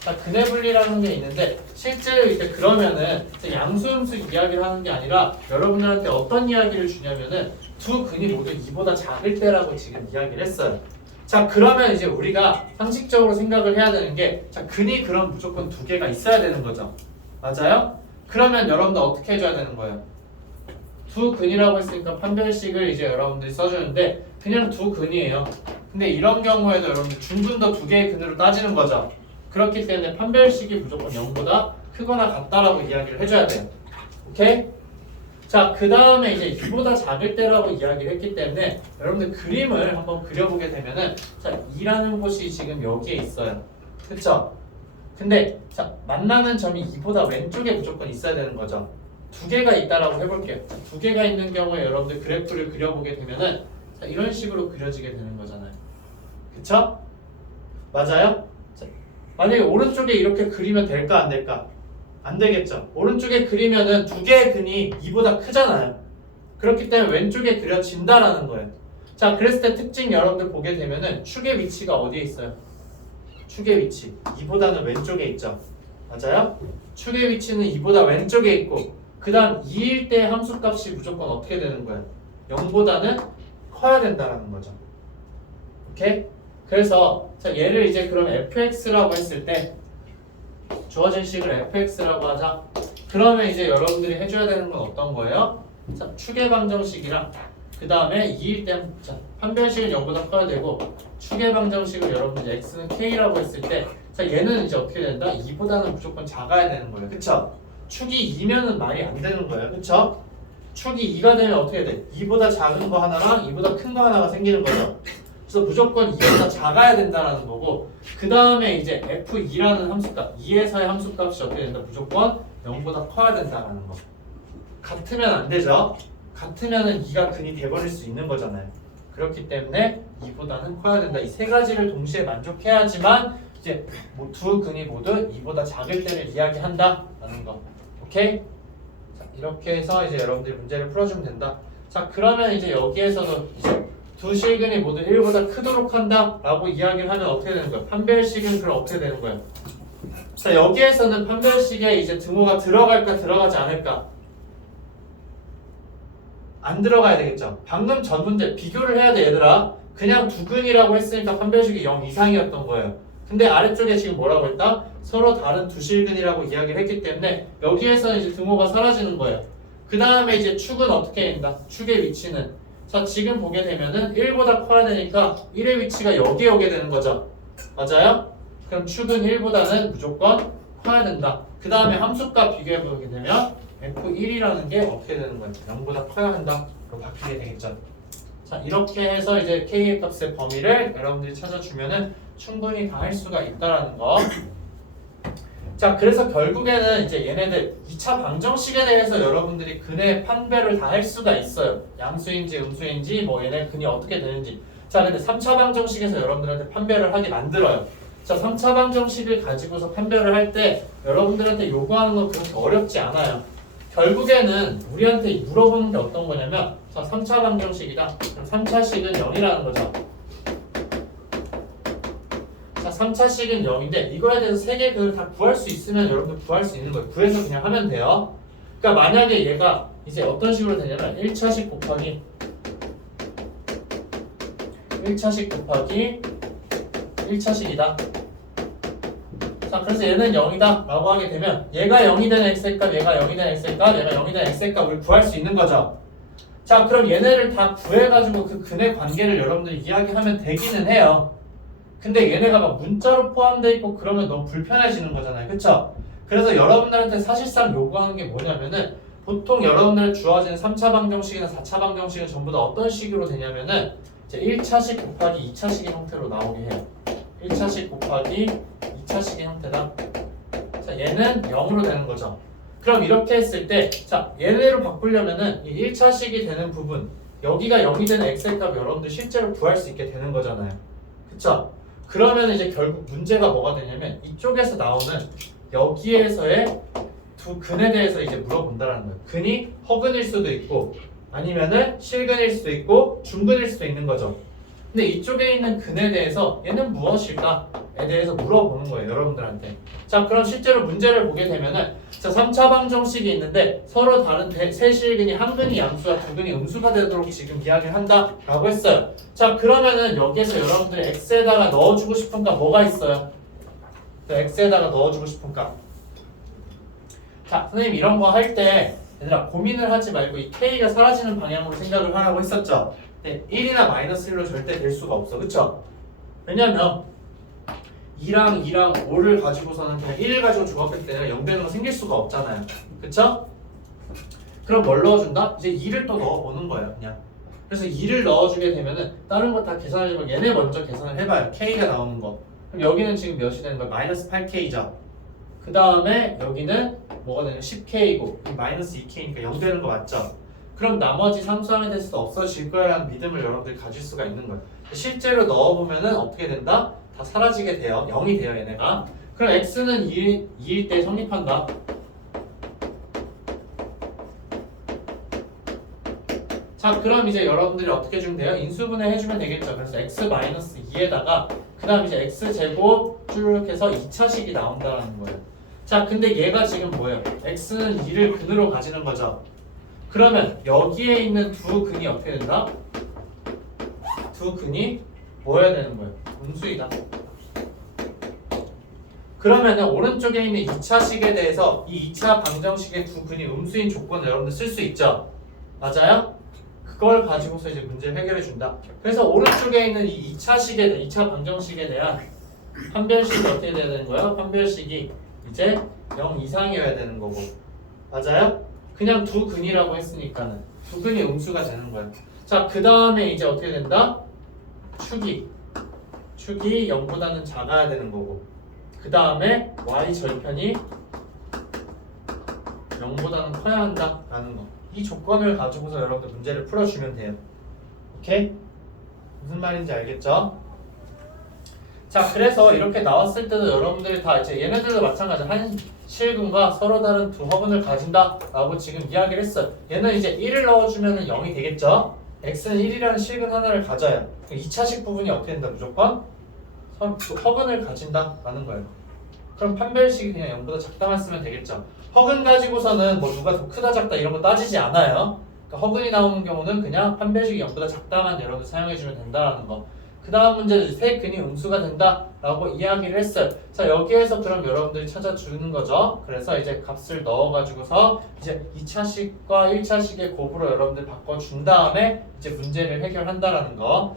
자, 근의 분리라는 게 있는데 실제로 이제 그러면은 양수음수 이야기를 하는 게 아니라 여러분들한테 어떤 이야기를 주냐면은 두 근이 모두 2보다 작을 때라고 지금 이야기를 했어요. 자, 그러면 이제 우리가 상식적으로 생각을 해야 되는 게 자, 근이 그럼 무조건 두 개가 있어야 되는 거죠. 맞아요? 그러면 여러분들 어떻게 해줘야 되는 거예요? 두 근이라고 했으니까 판별식을 이제 여러분들이 써주는데 그냥 두 근이에요. 근데 이런 경우에도 여러분들 중근도 두 개의 근으로 따지는 거죠. 그렇기 때문에 판별식이 무조건 0보다 크거나 같다라고 이야기를 해줘야 돼요. 오케이? 자, 그 다음에 이제 2보다 작을 때라고 이야기를 했기 때문에 여러분들 그림을 한번 그려보게 되면은 자, 2라는 곳이 지금 여기에 있어요. 그쵸? 근데 자, 만나는 점이 2보다 왼쪽에 무조건 있어야 되는 거죠. 두 개가 있다라고 해볼게요. 두 개가 있는 경우에 여러분들 그래프를 그려보게 되면은 자, 이런 식으로 그려지게 되는 거잖아요. 그쵸? 맞아요? 자, 만약에 오른쪽에 이렇게 그리면 될까 안 될까? 안 되겠죠. 오른쪽에 그리면은 두 개의 근이 2보다 크잖아요. 그렇기 때문에 왼쪽에 그려진다라는 거예요. 자, 그랬을 때 특징 여러분들 보게 되면은 축의 위치가 어디에 있어요? 축의 위치 2보다는 왼쪽에 있죠. 맞아요? 축의 위치는 2보다 왼쪽에 있고 그 다음 2일 때 함수값이 무조건 어떻게 되는 거예요? 0보다는 커야 된다는 거죠. 오케이? 그래서 자, 얘를 이제 그럼 fx라고 했을 때 주어진 식을 fx라고 하자. 그러면 이제 여러분들이 해줘야 되는 건 어떤 거예요? 자, 추계 방정식이랑 그 다음에 2일 때 자, 판별식은 0보다 커야 되고 추계 방정식을 여러분들 x는 k라고 했을 때 자 얘는 이제 어떻게 된다? 2보다는 무조건 작아야 되는 거예요. 그쵸? 축이 2면은 말이 안 되는 거예요. 그쵸? 축이 2가 되면 어떻게 돼? 2보다 작은 거 하나랑 2보다 큰 거 하나가 생기는 거죠. 그래서 무조건 2보다 작아야 된다는 거고 그 다음에 이제 f2라는 함수값 2에서의 함수값이 어떻게 된다? 무조건 0보다 커야 된다는 거. 같으면 안 되죠. 같으면은 2가 근이 돼버릴 수 있는 거잖아요. 그렇기 때문에 2보다는 커야 된다. 이 세 가지를 동시에 만족해야지만 이제 뭐 두 근이 모두 2보다 작을 때를 이야기한다라는 거. 오케이? 자, 이렇게 해서 이제 여러분들이 문제를 풀어주면 된다. 자, 그러면 이제 여기에서도 이제 두 실근이 모두 1보다 크도록 한다라고 이야기를 하면 어떻게 되는 거예요? 판별식은 그럼 어떻게 되는 거예요? 자, 여기에서는 판별식에 이제 등호가 들어갈까 들어가지 않을까? 안 들어가야 되겠죠. 방금 전 문제 비교를 해야 돼 얘들아. 그냥 두 근이라고 했으니까 판별식이 0 이상이었던 거예요. 근데 아래쪽에 지금 뭐라고 했다? 서로 다른 두 실근이라고 이야기를 했기 때문에 여기에서는 이제 등호가 사라지는 거예요. 그 다음에 이제 축은 어떻게 된다? 축의 위치는 자 지금 보게 되면은 1보다 커야 되니까 1의 위치가 여기에 오게 되는 거죠. 맞아요? 그럼 축은 1보다는 무조건 커야 된다. 그 다음에 함수값 비교해 보게 되면 F1이라는 게 어떻게 되는 거예요? 0보다 커야 한다. 로 바뀌게 되겠죠. 자 이렇게 해서 이제 K의 값의 범위를 여러분들이 찾아주면은 충분히 다 할 수가 있다라는 거. 자 그래서 결국에는 이제 얘네들 2차 방정식에 대해서 여러분들이 근의 판별을 다 할 수가 있어요. 양수인지 음수인지 뭐 얘네 근이 어떻게 되는지. 자 근데 3차 방정식에서 여러분들한테 판별을 하게 만들어요. 자 3차 방정식을 가지고서 판별을 할 때 여러분들한테 요구하는 건 그렇게 어렵지 않아요. 결국에는 우리한테 물어보는 게 어떤 거냐면 자 3차 방정식이다. 그럼 3차식은 0이라는 거죠. 자 3차식은 0인데 이거에 대해서 세 개 근을 다 구할 수 있으면 여러분들 구할 수 있는 거예요. 구해서 그냥 하면 돼요. 그러니까 만약에 얘가 이제 어떤 식으로 되냐면 1차식 곱하기 1차식이다. 자 그래서 얘는 0이다 라고 하게 되면 얘가 0이 되는 x의 값, 얘가 0이 되는 x의 값, 얘가 0이 되는 x의 값을 구할 수 있는 거죠. 자 그럼 얘네를 다 구해가지고 그 근의 관계를 여러분들이 이야기하면 되기는 해요. 근데 얘네가 막 문자로 포함되어 있고 그러면 너무 불편해지는 거잖아요. 그쵸? 그래서 여러분들한테 사실상 요구하는 게 뭐냐면은 보통 여러분들 주어진 3차 방정식이나 4차 방정식은 전부 다 어떤 식으로 되냐면은 이제 1차식 곱하기 2차식의 형태로 나오게 해요. 1차식 곱하기 2차식의 형태다. 자, 얘는 0으로 되는 거죠. 그럼 이렇게 했을 때, 자, 얘네로 바꾸려면은 이 1차식이 되는 부분, 여기가 0이 되는 x의 값 여러분들 실제로 구할 수 있게 되는 거잖아요. 그쵸? 그러면 이제 결국 문제가 뭐가 되냐면 이쪽에서 나오는 여기에서의 두 근에 대해서 이제 물어본다라는 거예요. 근이 허근일 수도 있고 아니면은 실근일 수도 있고 중근일 수도 있는 거죠. 근데 이쪽에 있는 근에 대해서 얘는 무엇일까에 대해서 물어보는 거예요, 여러분들한테. 자, 그럼 실제로 문제를 보게 되면은 자, 3차 방정식이 있는데 서로 다른 세 실근이 한 근이 양수와 두 근이 음수가 되도록 지금 이야기를 한다라고 했어요. 자, 그러면은 여기에서 여러분들이 x에다가 넣어주고 싶은 값 뭐가 있어요? x에다가 넣어주고 싶은 값. 자, 선생님 이런 거 할 때 얘들아 고민을 하지 말고 이 k가 사라지는 방향으로 생각을 하라고 했었죠. 네, 1이나 마이너스 1로 절대 될 수가 없어. 그쵸? 왜냐면 2랑 2랑 5를 가지고서는 그냥 1을 가지고 조합했을 때는 0 되는 거 생길 수가 없잖아요. 그쵸? 그럼 뭘 넣어준다? 이제 2를 또 넣어보는 거예요. 그냥. 그래서 2를 넣어주게 되면은 다른 거 다 계산하지 말고 얘네 먼저 계산을 해봐요. K가 나오는 거. 그럼 여기는 지금 몇이 되는 거야? 마이너스 8K죠. 그 다음에 여기는 뭐가 되냐? 10K고 마이너스 2K니까 0 되는 거 맞죠? 그럼 나머지 상수함에 대해서도 없어질 거라는 믿음을 여러분들이 가질 수가 있는 거예요. 실제로 넣어보면은 어떻게 된다? 다 사라지게 돼요. 0이 돼요, 얘네가. 그럼 x는 2일 때 성립한다. 자, 그럼 이제 여러분들이 어떻게 주면 돼요? 인수분해 해주면 되겠죠. 그래서 x-2에다가 그 다음 이제 x제곱 쭉 해서 2차식이 나온다는 거예요. 자, 근데 얘가 지금 뭐예요? x는 2를 근으로 가지는 거죠. 그러면 여기에 있는 두 근이 어떻게 된다? 두 근이 뭐여야 되는 거예요? 음수이다. 그러면은 오른쪽에 있는 2차식에 대해서 이 2차 방정식의 두 근이 음수인 조건을 여러분들 쓸 수 있죠? 맞아요? 그걸 가지고서 이제 문제를 해결해 준다. 그래서 오른쪽에 있는 이 2차 방정식에 대한 판별식이 어떻게 돼야 되는 거야? 판별식이 이제 0 이상이어야 되는 거고. 맞아요? 그냥 두 근이라고 했으니까는 두 근이 음수가 되는 거야. 자, 그 다음에 이제 어떻게 된다? 축이 0보다는 작아야 되는 거고. 그 다음에 y 절편이 0보다는 커야 한다라는 거. 이 조건을 가지고서 여러분들 문제를 풀어주면 돼요. 오케이? 무슨 말인지 알겠죠? 자, 그래서 이렇게 나왔을 때도 여러분들이 다 이제 얘네들도 마찬가지 한 실근과 서로 다른 두 허근을 가진다라고 지금 이야기를 했어요. 얘는 이제 1을 넣어주면 0이 되겠죠? x는 1이라는 실근 하나를 가져요. 2차식 부분이 어떻게 된다? 무조건 허근을 가진다라는 거예요. 그럼 판별식이 그냥 0보다 작다만 쓰면 되겠죠. 허근 가지고서는 뭐 누가 더 크다 작다 이런 거 따지지 않아요. 그러니까 허근이 나오는 경우는 그냥 판별식이 0보다 작다만 여러분들 사용해주면 된다라는 거. 그 다음 문제는 세 근이 음수가 된다라고 이야기를 했어요. 자, 여기에서 그럼 여러분들이 찾아주는 거죠. 그래서 이제 값을 넣어가지고서 이제 2차식과 1차식의 곱으로 여러분들 바꿔준 다음에 이제 문제를 해결한다라는 거.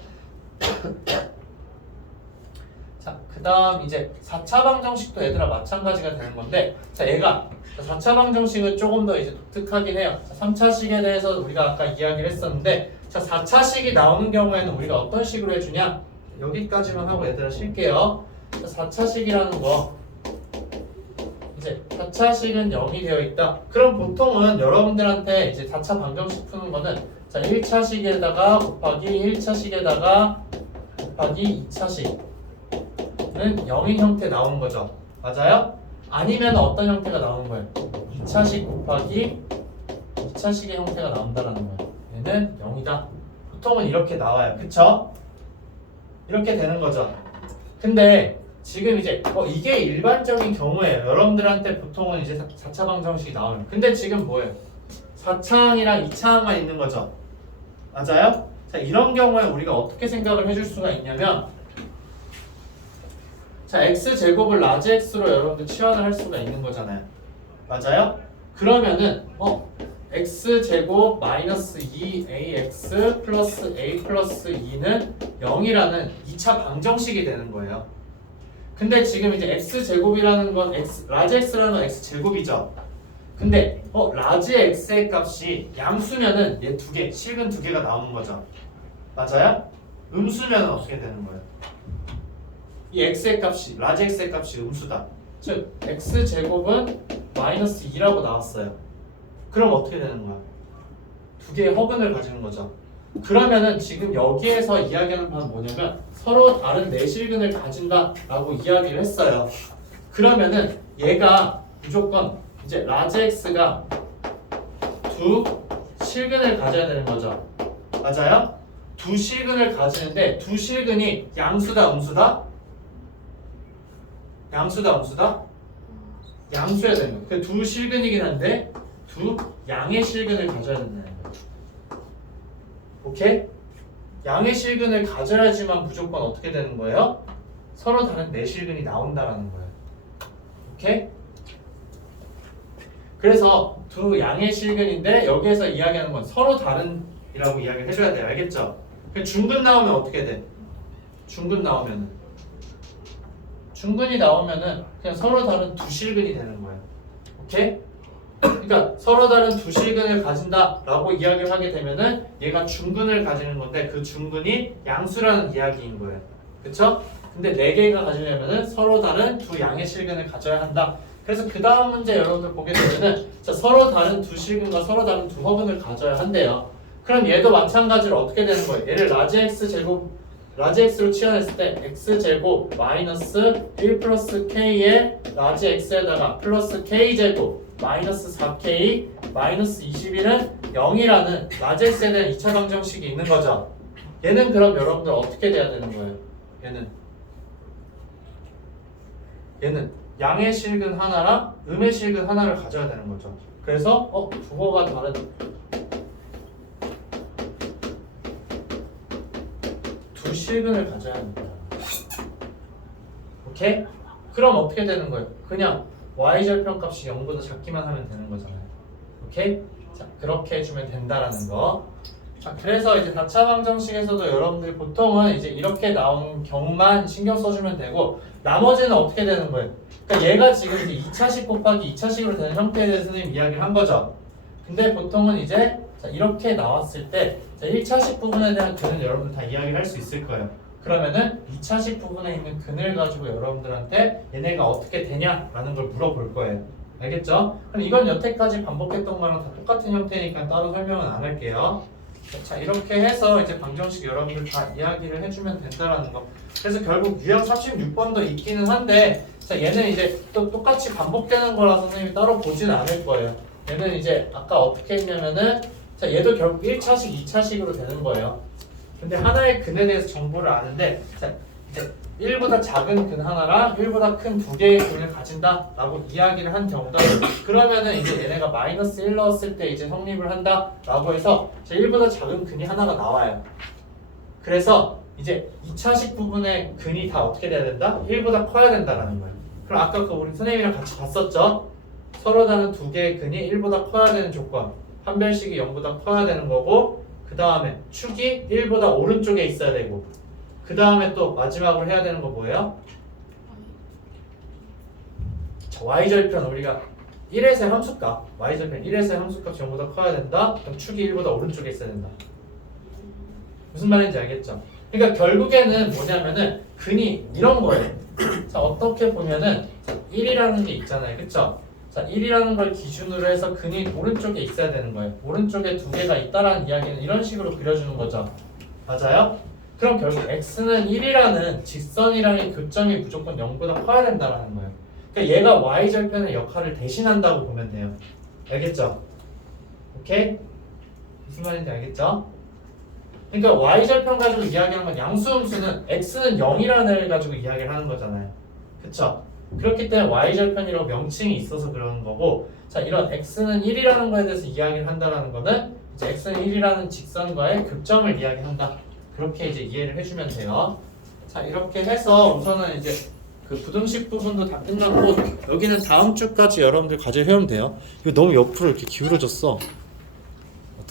자, 그 다음 이제 4차 방정식도 얘들아 마찬가지가 되는 건데, 자, 얘가 4차 방정식은 조금 더 이제 독특하긴 해요. 자, 3차식에 대해서 우리가 아까 이야기를 했었는데, 자, 4차식이 나오는 경우에는 우리가 어떤 식으로 해주냐? 여기까지만 하고 얘들아 쉴게요. 자, 4차식이라는 거, 이제 4차식은 0이 되어 있다. 그럼 보통은 여러분들한테 이제 4차 방정식 푸는 거는, 자, 1차식에다가 곱하기 1차식에다가 곱하기 2차식 는 0인 형태 나오는 거죠. 맞아요? 아니면 어떤 형태가 나오는 거예요? 2차식 곱하기 2차식의 형태가 나온다라는 거예요. 얘는 0이다. 보통은 이렇게 나와요. 그쵸? 이렇게 되는 거죠. 근데 지금 이제 이게 일반적인 경우에요. 여러분들한테 보통은 이제 4차 방정식이 나오는. 근데 지금 뭐예요? 4차항이랑 2차항만 있는 거죠. 맞아요? 자, 이런 경우에 우리가 어떻게 생각을 해줄 수가 있냐면, 자, x제곱을 라지 x로 여러분들 치환을 할 수가 있는 거잖아요. 맞아요? 그러면은 x제곱 마이너스 2ax 플러스 a 플러스 2는 0이라는 2차 방정식이 되는 거예요. 근데 지금 이제 x제곱이라는 건 라지 x라는 건 x제곱이죠. 근데 라지 x의 값이 양수면은 얘 두 개, 실근 두 개가 나오는 거죠. 맞아요? 음수면은 어떻게 되는 거예요? 이 x의 값이, 라지 x의 값이 음수다. 즉 x제곱은 마이너스 2라고 나왔어요. 그럼 어떻게 되는 거야? 두 개의 허근을 가지는 거죠. 그러면은 지금 여기에서 이야기하는 바는 뭐냐면 서로 다른 내실근을 가진다라고 이야기를 했어요. 그러면은 얘가 무조건 이제 라지 x가 두 실근을 가져야 되는 거죠. 맞아요? 두 실근을 가지는데 두 실근이 양수다 음수다? 양수다 음수다? 양수여야 되는 거예요. 두 실근이긴 한데 두 양의 실근을 가져야 된다는 거예요. 오케이? 양의 실근을 가져야지만 무조건 어떻게 되는 거예요? 서로 다른 네 실근이 나온다라는 거예요. 오케이? 그래서 두 양의 실근인데 여기에서 이야기하는 건 서로 다른이라고 이야기를 해줘야 돼요. 알겠죠? 중근 나오면 어떻게 돼? 중근 나오면은 그냥 서로 다른 두 실근이 되는 거예요. 오케이? 그러니까 서로 다른 두 실근을 가진다라고 이야기를 하게 되면은 얘가 중근을 가지는 건데 그 중근이 양수라는 이야기인 거예요. 그쵸? 근데 네 개가 가지려면은 서로 다른 두 양의 실근을 가져야 한다. 그래서 그 다음 문제 여러분들 보게 되면은 자, 서로 다른 두 실근과 서로 다른 두 허근을 가져야 한대요. 그럼 얘도 마찬가지로 어떻게 되는 거예요? 얘를 라지 x로 치환했을 때 x제곱 마이너스 1 플러스 k에 라지 x에다가 플러스 k제곱 마이너스 4k 마이너스 21은 0이라는 라지 x에 대한 2차 방정식이 있는 거죠. 얘는 그럼 여러분들 어떻게 돼야 되는 거예요? 얘는 양의 실근 하나랑 음의 실근 하나를 가져야 되는 거죠. 그래서 부호가 다른 두 실근을 가져야 합니다. 오케이? 그럼 어떻게 되는 거예요? 그냥 y절편 값이 0보다 작기만 하면 되는 거잖아요. 오케이? 자, 그렇게 해주면 된다라는 거. 자, 그래서 이제 다차 방정식에서도 여러분들이 보통은 이제 이렇게 나오는 경우만 신경 써주면 되고 나머지는 어떻게 되는 거예요? 그러니까 얘가 지금 이제 2차식 곱하기 2차식으로 되는 형태에 대해서 선생님 이야기를 한 거죠. 근데 보통은 이제 자, 이렇게 나왔을 때 자, 1차식 부분에 대한 근은 여러분들 다 이야기를 할 수 있을 거예요. 그러면은 2차식 부분에 있는 근을 가지고 여러분들한테 얘네가 어떻게 되냐라는 걸 물어볼 거예요. 알겠죠? 그럼 이건 여태까지 반복했던 거랑 다 똑같은 형태니까 따로 설명은 안 할게요. 자, 이렇게 해서 이제 방정식 여러분들 다 이야기를 해주면 된다라는 거. 그래서 결국 유형 36번도 있기는 한데 자, 얘는 이제 또 똑같이 반복되는 거라 선생님이 따로 보지는 않을 거예요. 얘는 이제 아까 어떻게 했냐면은 자, 얘도 결국 1차식, 2차식으로 되는 거예요. 근데 하나의 근에 대해서 정보를 아는데 자, 이제 1보다 작은 근 하나랑 1보다 큰 두 개의 근을 가진다 라고 이야기를 한 경우다. 그러면은 이제 얘네가 마이너스 1 넣었을 때 이제 성립을 한다 라고 해서 자, 1보다 작은 근이 하나가 나와요. 그래서 이제 2차식 부분의 근이 다 어떻게 돼야 된다? 1보다 커야 된다라는 거예요. 그럼 아까 그 우리 선생님이랑 같이 봤었죠? 서로 다른 두 개의 근이 1보다 커야 되는 조건. 한 별씩이 0보다 커야 되는 거고 그 다음에 축이 1보다 오른쪽에 있어야 되고 그 다음에 또 마지막으로 해야 되는 거 뭐예요? 자, y절편 우리가 1에서의 함수값 y절편 1에서의 함수값이 0보다 커야 된다. 그럼 축이 1보다 오른쪽에 있어야 된다. 무슨 말인지 알겠죠? 그러니까 결국에는 뭐냐면은 근이 이런 거예요. 자, 어떻게 보면은 1이라는 게 있잖아요. 그쵸? 자, 1이라는 걸 기준으로 해서 근이 오른쪽에 있어야 되는 거예요. 오른쪽에 두 개가 있다라는 이야기는 이런 식으로 그려주는 거죠. 맞아요? 그럼 결국 x는 1이라는 직선이랑의 교점이 무조건 0보다 커야 된다라는 거예요. 그러니까 얘가 y절편의 역할을 대신한다고 보면 돼요. 알겠죠? 오케이? 무슨 말인지 알겠죠? 그러니까 y절편 가지고 이야기하는 건 양수음수는 x는 0이라는 애를 가지고 이야기를 하는 거잖아요. 그쵸? 그렇기 때문에 y절편이라고 명칭이 있어서 그러는 거고 자 이런 x는 1이라는 거에 대해서 이야기를 한다는 거는 이제 x는 1이라는 직선과의 교점을 이야기한다. 그렇게 이제 이해를 해주면 돼요. 자 이렇게 해서 우선은 이제 그 부등식 부분도 다 끝났고 여기는 다음 주까지 여러분들 과제 해오면 돼요. 이거 너무 옆으로 이렇게 기울어졌어.